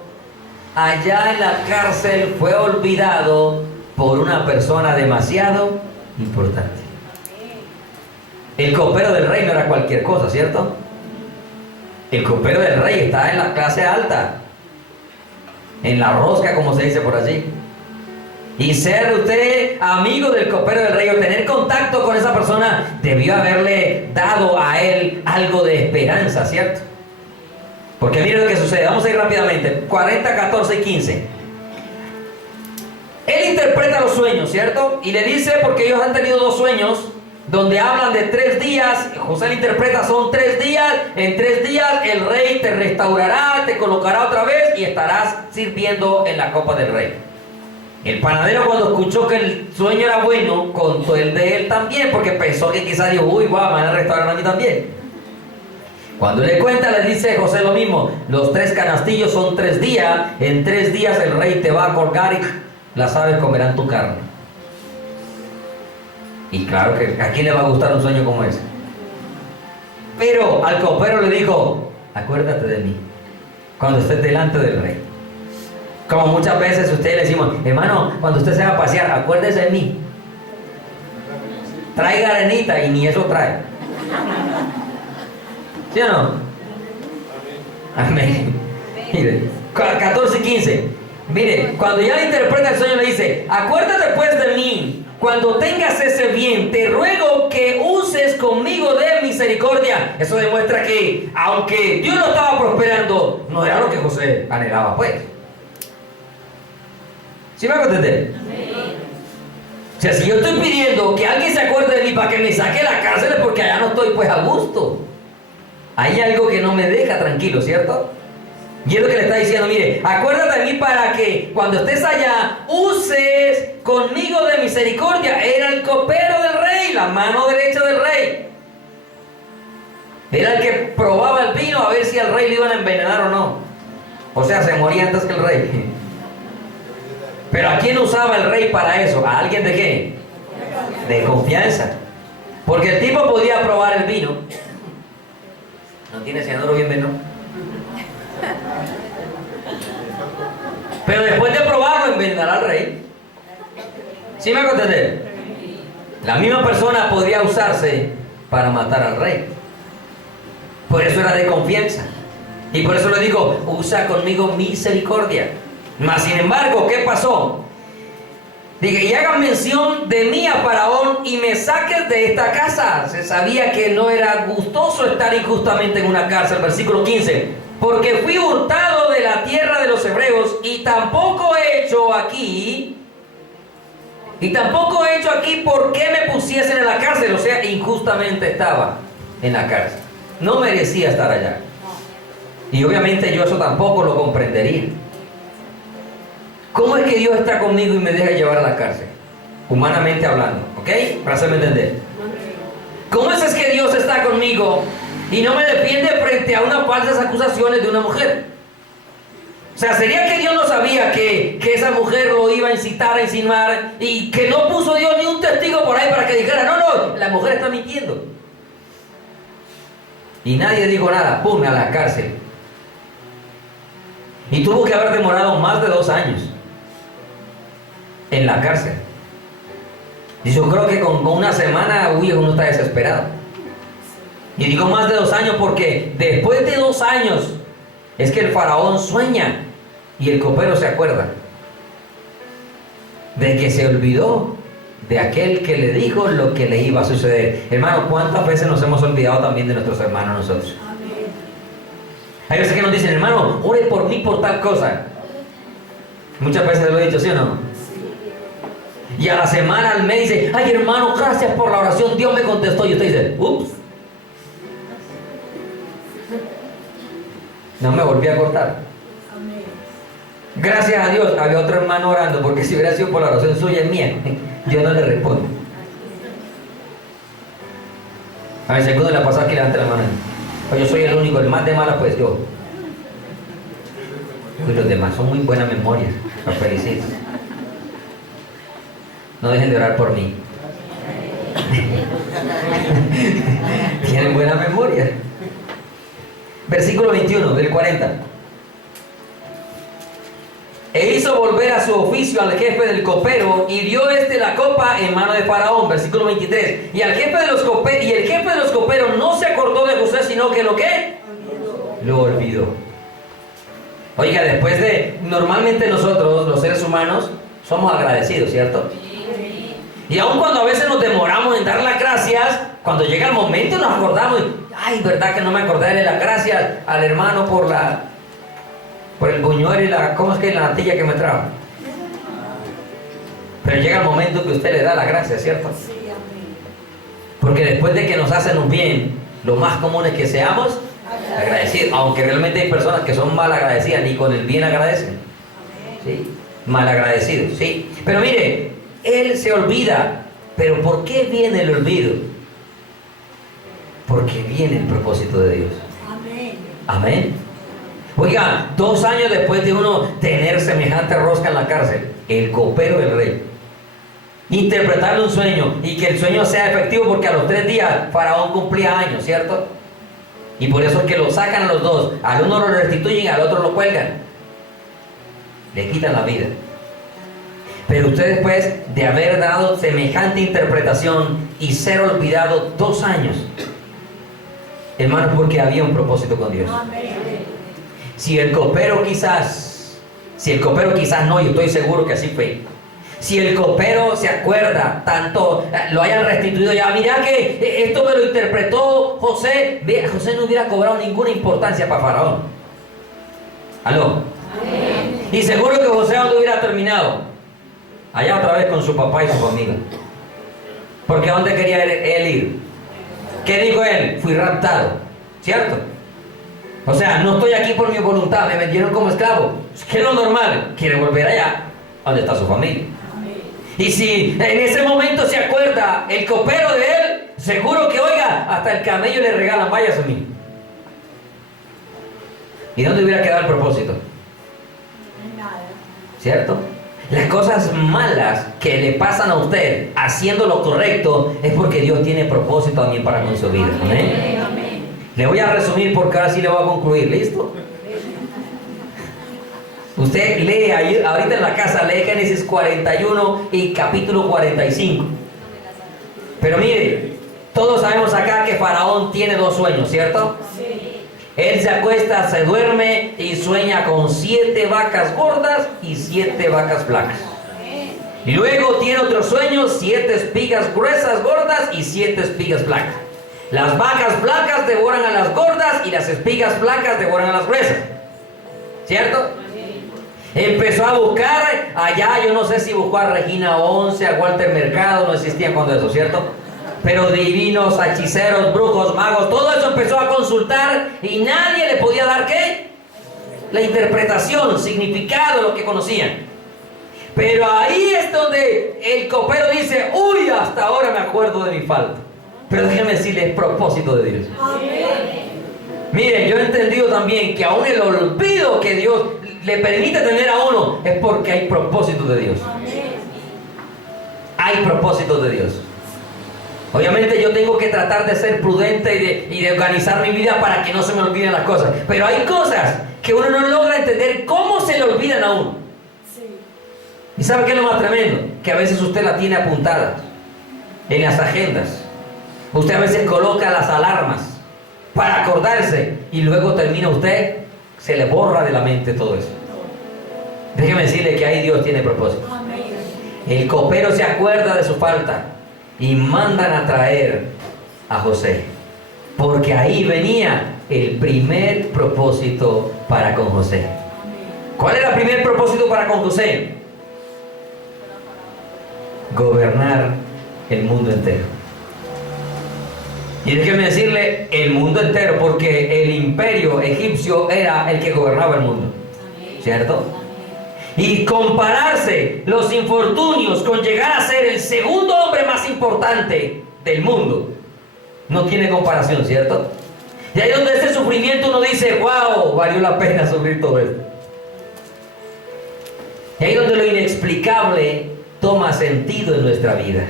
allá en la cárcel fue olvidado por una persona demasiado importante. El copero del rey no era cualquier cosa, ¿cierto? El copero del rey está en la clase alta, en la rosca, como se dice por allí. Y ser usted amigo del copero del rey o tener contacto con esa persona debió haberle dado a él algo de esperanza, ¿cierto? Porque mire lo que sucede. Vamos a ir rápidamente. 40, 14 y 15. Él interpreta los sueños, ¿cierto? Y le dice, porque ellos han tenido dos sueños donde hablan de 3 días. José le interpreta, son 3 días. En 3 días el rey te restaurará, te colocará otra vez y estarás sirviendo en la copa del rey. El panadero, cuando escuchó que el sueño era bueno, contó el de él también, porque pensó que quizás dijo, uy, guau, me van a restaurar a mí también. Cuando le cuenta, le dice José lo mismo. Los 3 canastillos son 3 días. En 3 días el rey te va a colgar y las aves comerán tu carne. Y claro que a quién le va a gustar un sueño como ese. Pero al copero le dijo, acuérdate de mí cuando estés delante del rey. Como muchas veces ustedes le decimos, hermano, cuando usted se va a pasear, acuérdese de mí. Traiga arenita y ni eso trae. ¿Sí o no? Amén. Mire, 14 y 15. Mire, cuando ya le interpreta el sueño le dice, acuérdate pues de mí, cuando tengas ese bien, te ruego que uses conmigo de misericordia. Eso demuestra que, aunque Dios lo estaba prosperando, no era lo que José anhelaba, pues. ¿Sí me va a entender? O sea, si yo estoy pidiendo que alguien se acuerde de mí para que me saque de la cárcel es porque allá no estoy pues a gusto. Hay algo que no me deja tranquilo, ¿cierto? Y es lo que le está diciendo, mire, acuérdate de mí para que cuando estés allá uses conmigo de misericordia. Era el copero del rey, la mano derecha del rey. Era el que probaba el vino a ver si al rey le iban a envenenar o no. O sea, se moría antes que el rey. Pero ¿a quién usaba el rey para eso? ¿A alguien de qué? De confianza. Porque el tipo podía probar el vino. ¿No tiene cianuro bien veno? Pero después de probarlo, envenenará al rey. ¿Sí me hago entender? La misma persona podría usarse para matar al rey. Por eso era de confianza. Y por eso le digo, usa conmigo misericordia. Mas sin embargo, ¿qué pasó? Diga, y hagan mención de mí a Faraón y me saques de esta casa. Se sabía que no era gustoso estar injustamente en una cárcel. Versículo 15. Porque fui hurtado de la tierra de los hebreos y tampoco he hecho aquí por qué me pusiesen en la cárcel. O sea, injustamente estaba en la cárcel. No merecía estar allá. Y obviamente yo eso tampoco lo comprendería. ¿Cómo es que Dios está conmigo y me deja llevar a la cárcel? Humanamente hablando, ¿ok? Para hacerme entender. ¿Cómo es que Dios está conmigo y no me defiende frente a unas falsas acusaciones de una mujer? O sea, ¿sería que Dios no sabía que esa mujer lo iba a incitar, a insinuar y que no puso Dios ni un testigo por ahí para que dijera, no, la mujer está mintiendo? Y nadie dijo nada, ¡pum!, a la cárcel. Y tuvo que haber demorado más de 2 años en la cárcel. Y yo creo que con una semana, uno está desesperado. Y digo más de 2 años porque después de 2 años es que el faraón sueña y el copero se acuerda de que se olvidó de aquel que le dijo lo que le iba a suceder. Hermano, ¿cuántas veces nos hemos olvidado también de nuestros hermanos nosotros? Hay veces que nos dicen, hermano, ore por mí por tal cosa. Muchas veces lo he dicho, ¿sí o no? Y a la semana, al mes dice, ay hermano, gracias por la oración, Dios me contestó. Y usted dice, ups, no me volví a cortar. Amén. Gracias a Dios, había otro hermano orando, porque si hubiera sido por la oración suya y mía, yo no le respondo. A ver, segundo le pasó aquí, levante la mano. Yo soy el único, el más de mala, pues yo. Y los demás son muy buena memoria, los felicito. No dejen de orar por mí. Tienen buena memoria. Versículo 21 del 40. E hizo volver a su oficio al jefe del copero y dio la copa en mano de Faraón. Versículo 23. Y el jefe de los coperos no se acordó de José, sino que lo olvidó. Oiga, después normalmente nosotros, los seres humanos, somos agradecidos, ¿cierto? Y aun cuando a veces nos demoramos en dar las gracias, cuando llega el momento nos acordamos, ay, verdad que no me acordé de darle las gracias al hermano por el buñuelo y la natilla que me trajo. Pero llega el momento que usted le da las gracias, ¿cierto? Sí, amén. Porque después de que nos hacen un bien, lo más común es que seamos agradecidos, aunque realmente hay personas que son mal agradecidas, ni con el bien agradecen. ¿Sí? Mal agradecidos, sí. Pero mire, él se olvida. ¿Pero por qué viene el olvido? Porque viene el propósito de Dios. Amén. Amén. Oiga, 2 años después de uno tener semejante rosca en la cárcel, el copero del rey, interpretarle un sueño y que el sueño sea efectivo, porque a los 3 días Faraón cumplía años, ¿cierto? Y por eso es que lo sacan a los dos. Al uno lo restituyen, al otro lo cuelgan. Le quitan la vida. Pero usted, después de haber dado semejante interpretación y ser olvidado 2 años, hermanos, porque había un propósito con Dios. Amén. Si el copero quizás no, y estoy seguro que así fue. Si el copero se acuerda, tanto lo hayan restituido ya, mira que esto me lo interpretó José. José no hubiera cobrado ninguna importancia para Faraón. ¿Aló? Amén. Y seguro que José no hubiera terminado allá otra vez con su papá y su familia. Porque ¿a dónde quería él ir? ¿Qué dijo él? Fui raptado, ¿cierto? O sea, no estoy aquí por mi voluntad, me vendieron como esclavo. ¿Qué es lo normal? Quiere volver allá, donde está su familia. Y si en ese momento se acuerda el copero de él, seguro que, oiga, hasta el camello le regalan, váyase a mí. ¿Y dónde hubiera quedado el propósito? Nada. ¿Cierto? Las cosas malas que le pasan a usted haciendo lo correcto es porque Dios tiene propósito también para con su vida. Amén. Amén. Le voy a resumir porque ahora sí le voy a concluir. ¿Listo? Usted lee ahorita en la casa, lee Génesis 41 y capítulo 45. Pero mire, todos sabemos acá que Faraón tiene 2 sueños, ¿cierto? Sí. Él se acuesta, se duerme y sueña con 7 vacas gordas y 7 vacas flacas. Y luego tiene otro sueño, 7 espigas gruesas gordas y 7 espigas flacas. Las vacas flacas devoran a las gordas y las espigas flacas devoran a las gruesas. ¿Cierto? Empezó a buscar allá, yo no sé si buscó a Regina 11, a Walter Mercado, no existían cuando eso, ¿cierto? Pero divinos, hechiceros, brujos, magos, todo eso empezó a consultar y nadie le podía dar ¿qué? La interpretación, significado, lo que conocían. Pero ahí es donde el copero dice, uy, hasta ahora me acuerdo de mi falta. Pero déjenme decirles, propósito de Dios. Amén. Miren, yo he entendido también que aún el olvido que Dios le permite tener a uno es porque hay propósito de Dios. Amén. Hay propósito de Dios. Obviamente yo tengo que tratar de ser prudente y de organizar mi vida para que no se me olviden las cosas. Pero hay cosas que uno no logra entender cómo se le olvidan a uno. Sí. ¿Y sabe qué es lo más tremendo? Que a veces usted la tiene apuntada en las agendas. Usted a veces coloca las alarmas para acordarse y luego termina usted, se le borra de la mente todo eso. Déjeme decirle que ahí Dios tiene propósito. Amén. El copero se acuerda de su falta y mandan a traer a José, porque ahí venía el primer propósito para con José. ¿Cuál era el primer propósito para con José? gobernar el mundo entero. Y déjeme decirle, el mundo entero, porque el imperio egipcio era el que gobernaba el mundo, ¿cierto? Y compararse los infortunios con llegar a ser el segundo hombre más importante del mundo, no tiene comparación, ¿cierto? Y ahí donde este sufrimiento uno dice, wow, valió la pena sufrir todo esto. Y ahí donde lo inexplicable toma sentido en nuestra vida.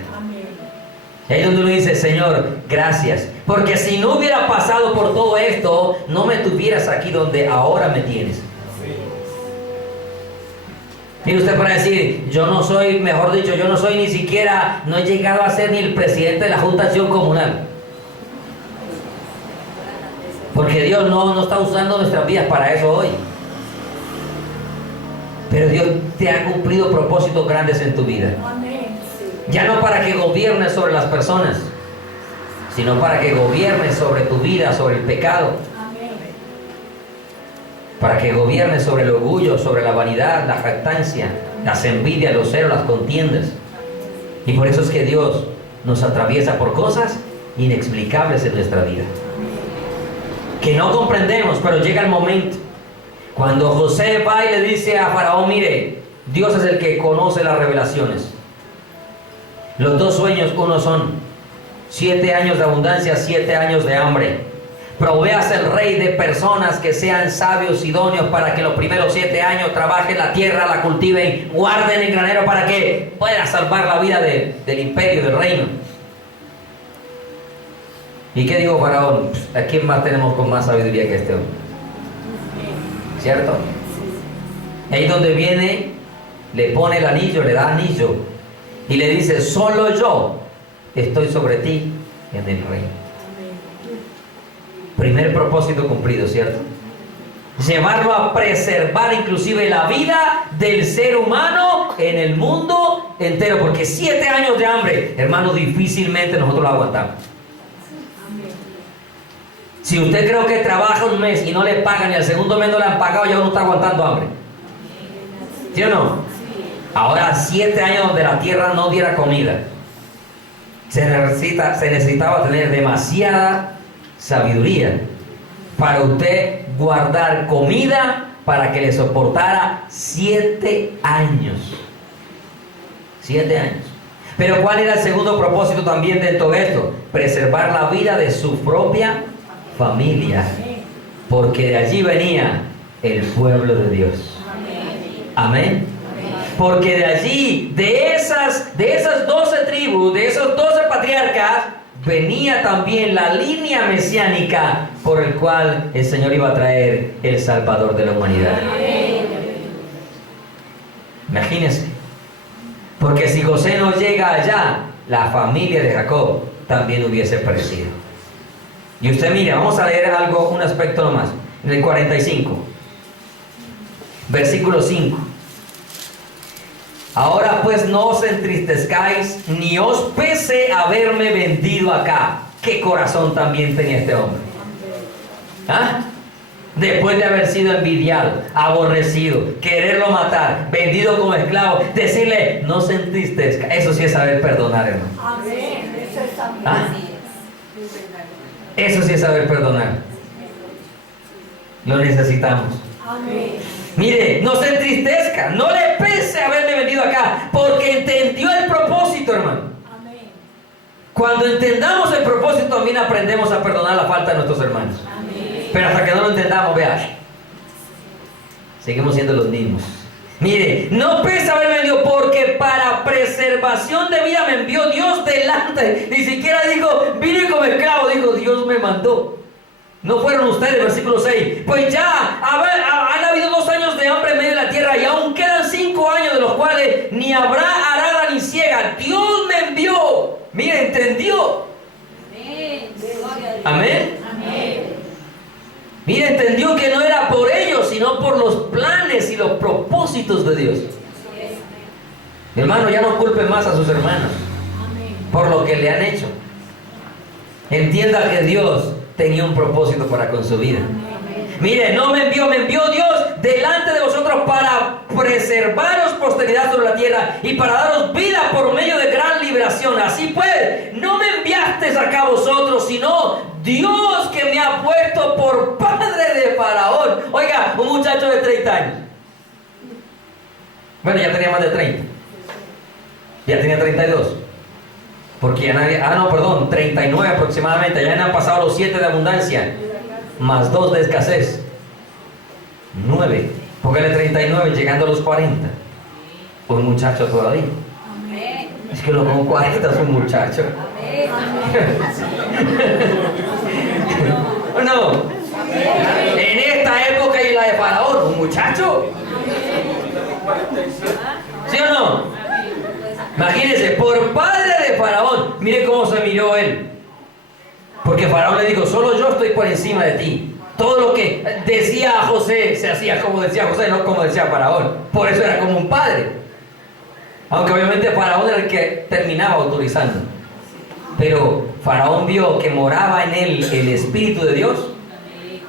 Y ahí donde uno dice, Señor, gracias, porque si no hubiera pasado por todo esto, no me tuvieras aquí donde ahora me tienes. Mire usted para decir, yo no soy, mejor dicho, yo no soy ni siquiera, no he llegado a ser ni el presidente de la Junta de Acción Comunal. Porque Dios no está usando nuestras vidas para eso hoy. Pero Dios te ha cumplido propósitos grandes en tu vida. Ya no para que gobiernes sobre las personas, sino para que gobiernes sobre tu vida, sobre el pecado. Para que gobiernes sobre el orgullo, sobre la vanidad, la jactancia, las envidias, los celos, las contiendas. Y por eso es que Dios nos atraviesa por cosas inexplicables en nuestra vida, que no comprendemos, pero llega el momento cuando José va y le dice a Faraón, mire, Dios es el que conoce las revelaciones. Los dos sueños, uno son 7 años de abundancia, 7 años de hambre. Proveas el rey de personas que sean sabios, idóneos, para que los primeros 7 años trabajen la tierra, la cultiven, guarden el granero para que pueda salvar la vida del imperio, del reino. ¿Y qué dijo Faraón? ¿A quién más tenemos con más sabiduría que este hombre? ¿Cierto? Ahí donde viene, le pone el anillo, le da anillo y le dice, solo yo estoy sobre ti en el reino. Primer propósito cumplido, ¿cierto? Llevarlo a preservar inclusive la vida del ser humano en el mundo entero, porque 7 años de hambre, hermano, difícilmente nosotros lo aguantamos. Si usted cree que trabaja un mes y no le pagan y al segundo mes no le han pagado, ya uno está aguantando hambre. ¿Sí o no? Ahora 7 años donde la tierra no diera comida. Se necesitaba tener demasiada sabiduría para usted guardar comida para que le soportara 7 años. 7 años. Pero ¿cuál era el segundo propósito también de todo esto? Preservar la vida de su propia familia, porque de allí venía el pueblo de Dios. Amén. Porque de allí, de esas 12 tribus, de esos 12 patriarcas, venía también la línea mesiánica por el cual el Señor iba a traer el Salvador de la humanidad. Imagínense, porque si José no llega allá, la familia de Jacob también hubiese perecido. Y usted mire, vamos a leer algo, un aspecto nomás, en el 45, versículo 5. Ahora pues no os entristezcáis, ni os pese haberme vendido acá. ¿Qué corazón también tenía este hombre? ¿Ah? Después de haber sido envidiado, aborrecido, quererlo matar, vendido como esclavo, decirle, no se entristezca. Eso sí es saber perdonar, hermano. Amén. Eso es amén. ¿Ah? Eso sí es saber perdonar. Lo necesitamos. Amén. Mire, no se entristezca, no le pese haberme venido acá, porque entendió el propósito, hermano. Amén. Cuando entendamos el propósito, también aprendemos a perdonar la falta de nuestros hermanos. Amén. Pero hasta que no lo entendamos, vea, seguimos siendo los mismos. Mire, no pese haberme venido, porque para preservación de vida me envió Dios delante. Ni siquiera dijo, vine como esclavo, dijo, Dios me mandó. No fueron ustedes, versículo 6. Pues ya han habido 2 años de hambre en medio de la tierra, y aún quedan 5 años de los cuales ni habrá arada ni siega. Dios me envió. Mire, entendió. Amén. Amén. Mire, entendió que no era por ellos, sino por los planes y los propósitos de Dios. Mi hermano, ya no culpe más a sus hermanos Amén. por lo que le han hecho. Entienda que Dios tenía un propósito para con su vida. Mire, no me envió Dios delante de vosotros para preservaros posteridad sobre la tierra y para daros vida por medio de liberación. Así pues, no me enviaste acá a vosotros, sino Dios que me ha puesto por padre de Faraón. Oiga, un muchacho de 30 años. Bueno, ya tenía más de 30. Ya tenía 32. Porque ya nadie... 39 aproximadamente. Ya han pasado los 7 de abundancia. Más 2 de escasez. 9. Póngale 39 llegando a los 40. Un muchacho todavía. Amén. Es que uno con 40 es un muchacho. No. En esta época y la de Faraón, un muchacho. ¿Sí o no? Imagínense, por padre de Faraón. Mire cómo se miró él. Porque Faraón le dijo, solo yo estoy por encima de ti. Todo lo que decía José se hacía como decía José, no como decía Faraón. Por eso era como un padre. Aunque obviamente Faraón era el que terminaba autorizando. Pero Faraón vio que moraba en él el Espíritu de Dios,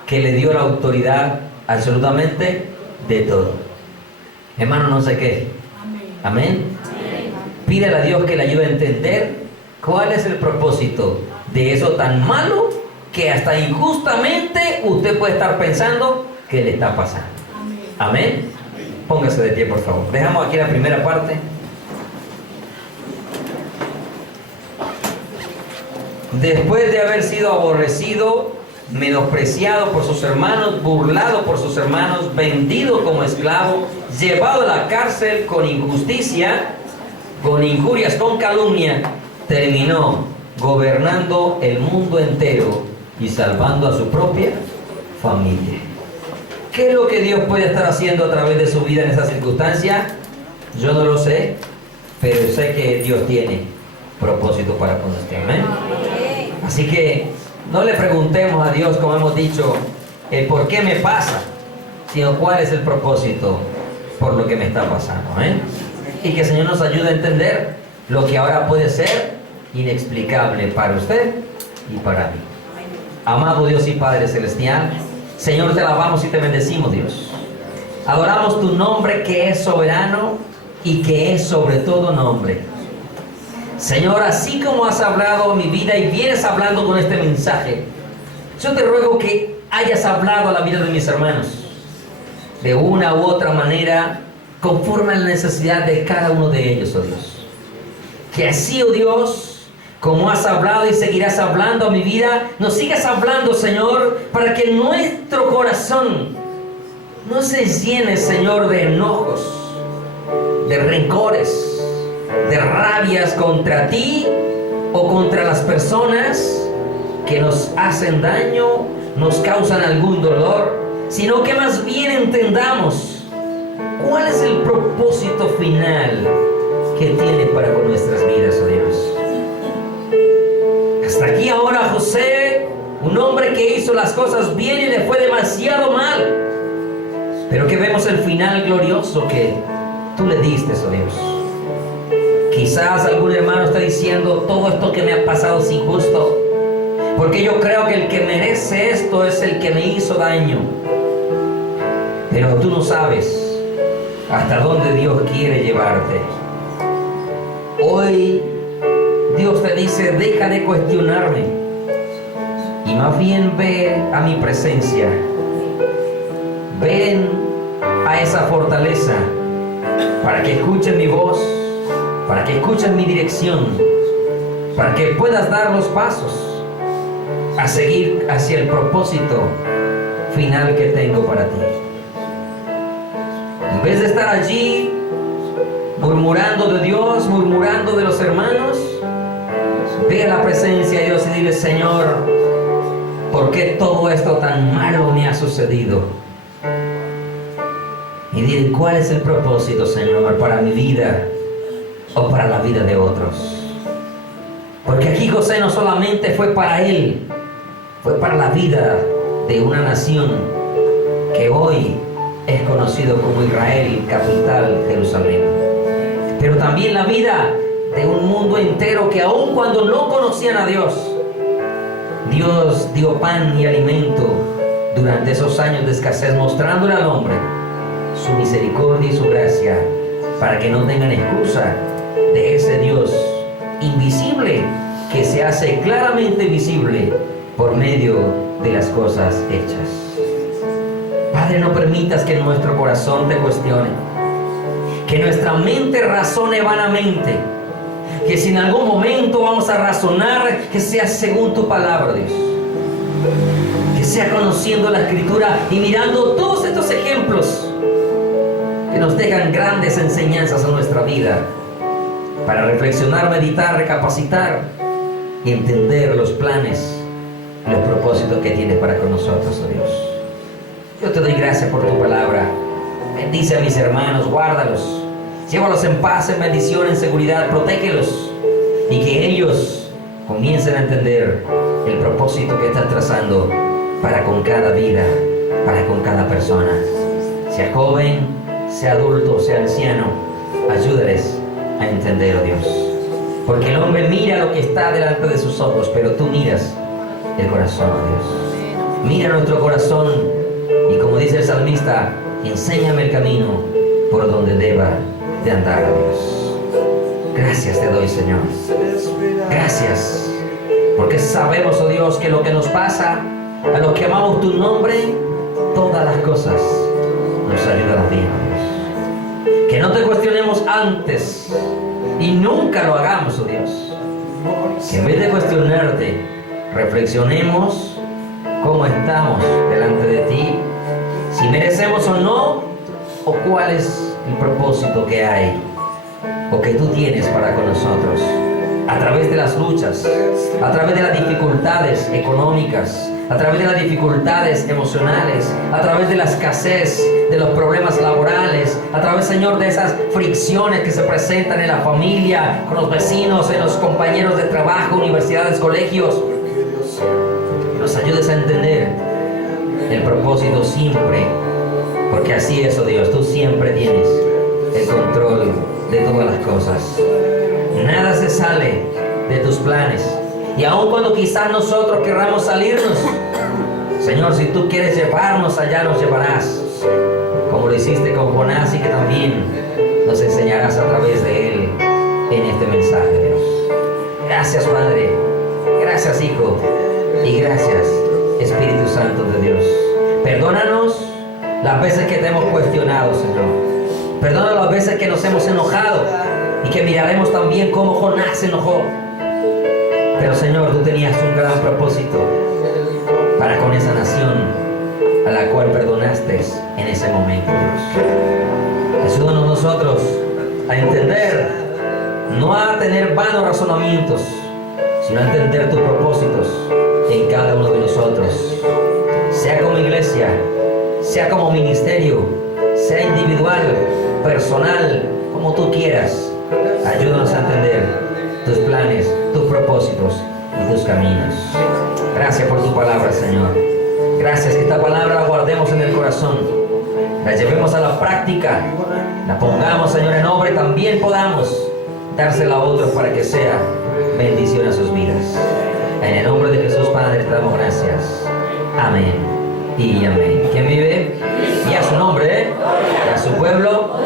que le dio la autoridad absolutamente de todo. Hermano, no sé qué. Amén. Pídele a Dios que le ayude a entender cuál es el propósito de eso tan malo que hasta injustamente usted puede estar pensando que le está pasando. Amén. Póngase de pie, por favor. Dejamos aquí la primera parte. Después de haber sido aborrecido, menospreciado por sus hermanos, burlado por sus hermanos, vendido como esclavo, llevado a la cárcel con injusticia, con injurias, con calumnia, terminó gobernando el mundo entero y salvando a su propia familia. ¿Qué es lo que Dios puede estar haciendo a través de su vida en esa circunstancia? Yo no lo sé, pero sé que Dios tiene propósito para con usted. Amén. Así que no le preguntemos a Dios, como hemos dicho, el por qué me pasa, sino cuál es el propósito por lo que me está pasando. Amén. Y que el Señor nos ayude a entender lo que ahora puede ser inexplicable para usted y para mí. Amado Dios y Padre Celestial, Señor, te alabamos y te bendecimos, Dios. Adoramos tu nombre que es soberano y que es sobre todo nombre. Señor, así como has hablado mi vida y vienes hablando con este mensaje, yo te ruego que hayas hablado a la vida de mis hermanos de una u otra manera, conforme a la necesidad de cada uno de ellos, oh Dios. Que así, oh Dios, como has hablado y seguirás hablando a mi vida, nos sigas hablando, Señor, para que nuestro corazón no se llene, Señor, de enojos, de rencores, de rabias contra ti o contra las personas que nos hacen daño, nos causan algún dolor, sino que más bien entendamos cuál es el propósito final que tiene para con nuestras vidas, oh Dios. Hasta aquí ahora José, un hombre que hizo las cosas bien y le fue demasiado mal, pero que vemos el final glorioso que tú le diste, oh Dios. Quizás algún hermano está diciendo, todo esto que me ha pasado es injusto, porque yo creo que el que merece esto es el que me hizo daño. Pero tú no sabes hasta dónde Dios quiere llevarte. Hoy Dios te dice, deja de cuestionarme y más bien ve a mi presencia. Ven a esa fortaleza para que escuchen mi voz, para que escuchen mi dirección, para que puedas dar los pasos a seguir hacia el propósito final que tengo para ti. En vez de estar allí murmurando de Dios, murmurando de los hermanos, ve a la presencia de Dios y dile, Señor, ¿por qué todo esto tan malo me ha sucedido? Y dile, ¿cuál es el propósito, Señor, para mi vida o para la vida de otros? Porque aquí José no solamente fue para él, fue para la vida de una nación que hoy es conocido como Israel, capital Jerusalén. Pero también la vida de un mundo entero que aun cuando no conocían a Dios, Dios dio pan y alimento durante esos años de escasez, mostrándole al hombre su misericordia y su gracia para que no tengan excusa de ese Dios se hace claramente visible por medio de las cosas hechas. Padre, no permitas que nuestro corazón te cuestione, que nuestra mente razone vanamente, que si en algún momento vamos a razonar, que sea según tu palabra, Dios. Que sea conociendo la Escritura y mirando todos estos ejemplos que nos dejan grandes enseñanzas en nuestra vida, para reflexionar, meditar, recapacitar y entender los planes y los propósitos que tienes para con nosotros, oh Dios. Yo te doy gracias por tu palabra. Bendice a mis hermanos, guárdalos, llévalos en paz, en bendición, en seguridad, protégelos, y que ellos comiencen a entender el propósito que estás trazando para con cada vida, para con cada persona, sea joven, sea adulto, sea anciano. Ayúdales a entender, oh Dios, porque el hombre mira lo que está delante de sus ojos, pero tú miras el corazón, oh Dios. Mira nuestro corazón, y como dice el salmista, enséñame el camino por donde deba de andar, oh Dios. Gracias te doy, Señor. Gracias, porque sabemos, oh Dios, que lo que nos pasa a los que amamos tu nombre, todas las cosas nos ayudan bien, oh Dios. Que no te cuestionemos antes y nunca lo hagamos, oh Dios. Que en vez de cuestionarte, reflexionemos cómo estamos delante de ti, si merecemos o no, o cuál es el propósito que hay o que tú tienes para con nosotros, a través de las luchas, a través de las dificultades económicas, a través de las dificultades emocionales, a través de la escasez, de los problemas laborales, a través, Señor, de esas fricciones que se presentan en la familia, con los vecinos, en los compañeros de trabajo, universidades, colegios. Que nos ayudes a entender el propósito siempre, porque así es, oh Dios, tú siempre tienes el control de todas las cosas. Nada se sale de tus planes, y aun cuando quizás nosotros querramos salirnos, Señor, si tú quieres llevarnos allá, nos llevarás, como lo hiciste con Jonás, y que también nos enseñarás a través de él en este mensaje, Dios. Gracias, Padre, gracias, Hijo, y gracias, Espíritu Santo de Dios. Perdónanos las veces que te hemos cuestionado, Señor. Perdona las veces que nos hemos enojado, y que miraremos también cómo Jonás se enojó. Pero, Señor, tú tenías un gran propósito para con esa nación a la cual perdonaste en ese momento, Dios. Ayúdanos nosotros a entender, no a tener vanos razonamientos, sino a entender tus propósitos en cada uno de nosotros, sea como iglesia, sea como ministerio, sea individual, personal, como tú quieras. Ayúdanos a entender tus planes, tus propósitos y tus caminos. Gracias por tu palabra, Señor. Gracias que esta palabra la guardemos en el corazón, la llevemos a la práctica, la pongamos, Señor, en obra, y también podamos dársela a otros para que sea bendición a sus vidas. En el nombre de Jesús, Padre, te damos gracias. Amén y amén. ¿Quién vive? Y a su nombre, y a su pueblo.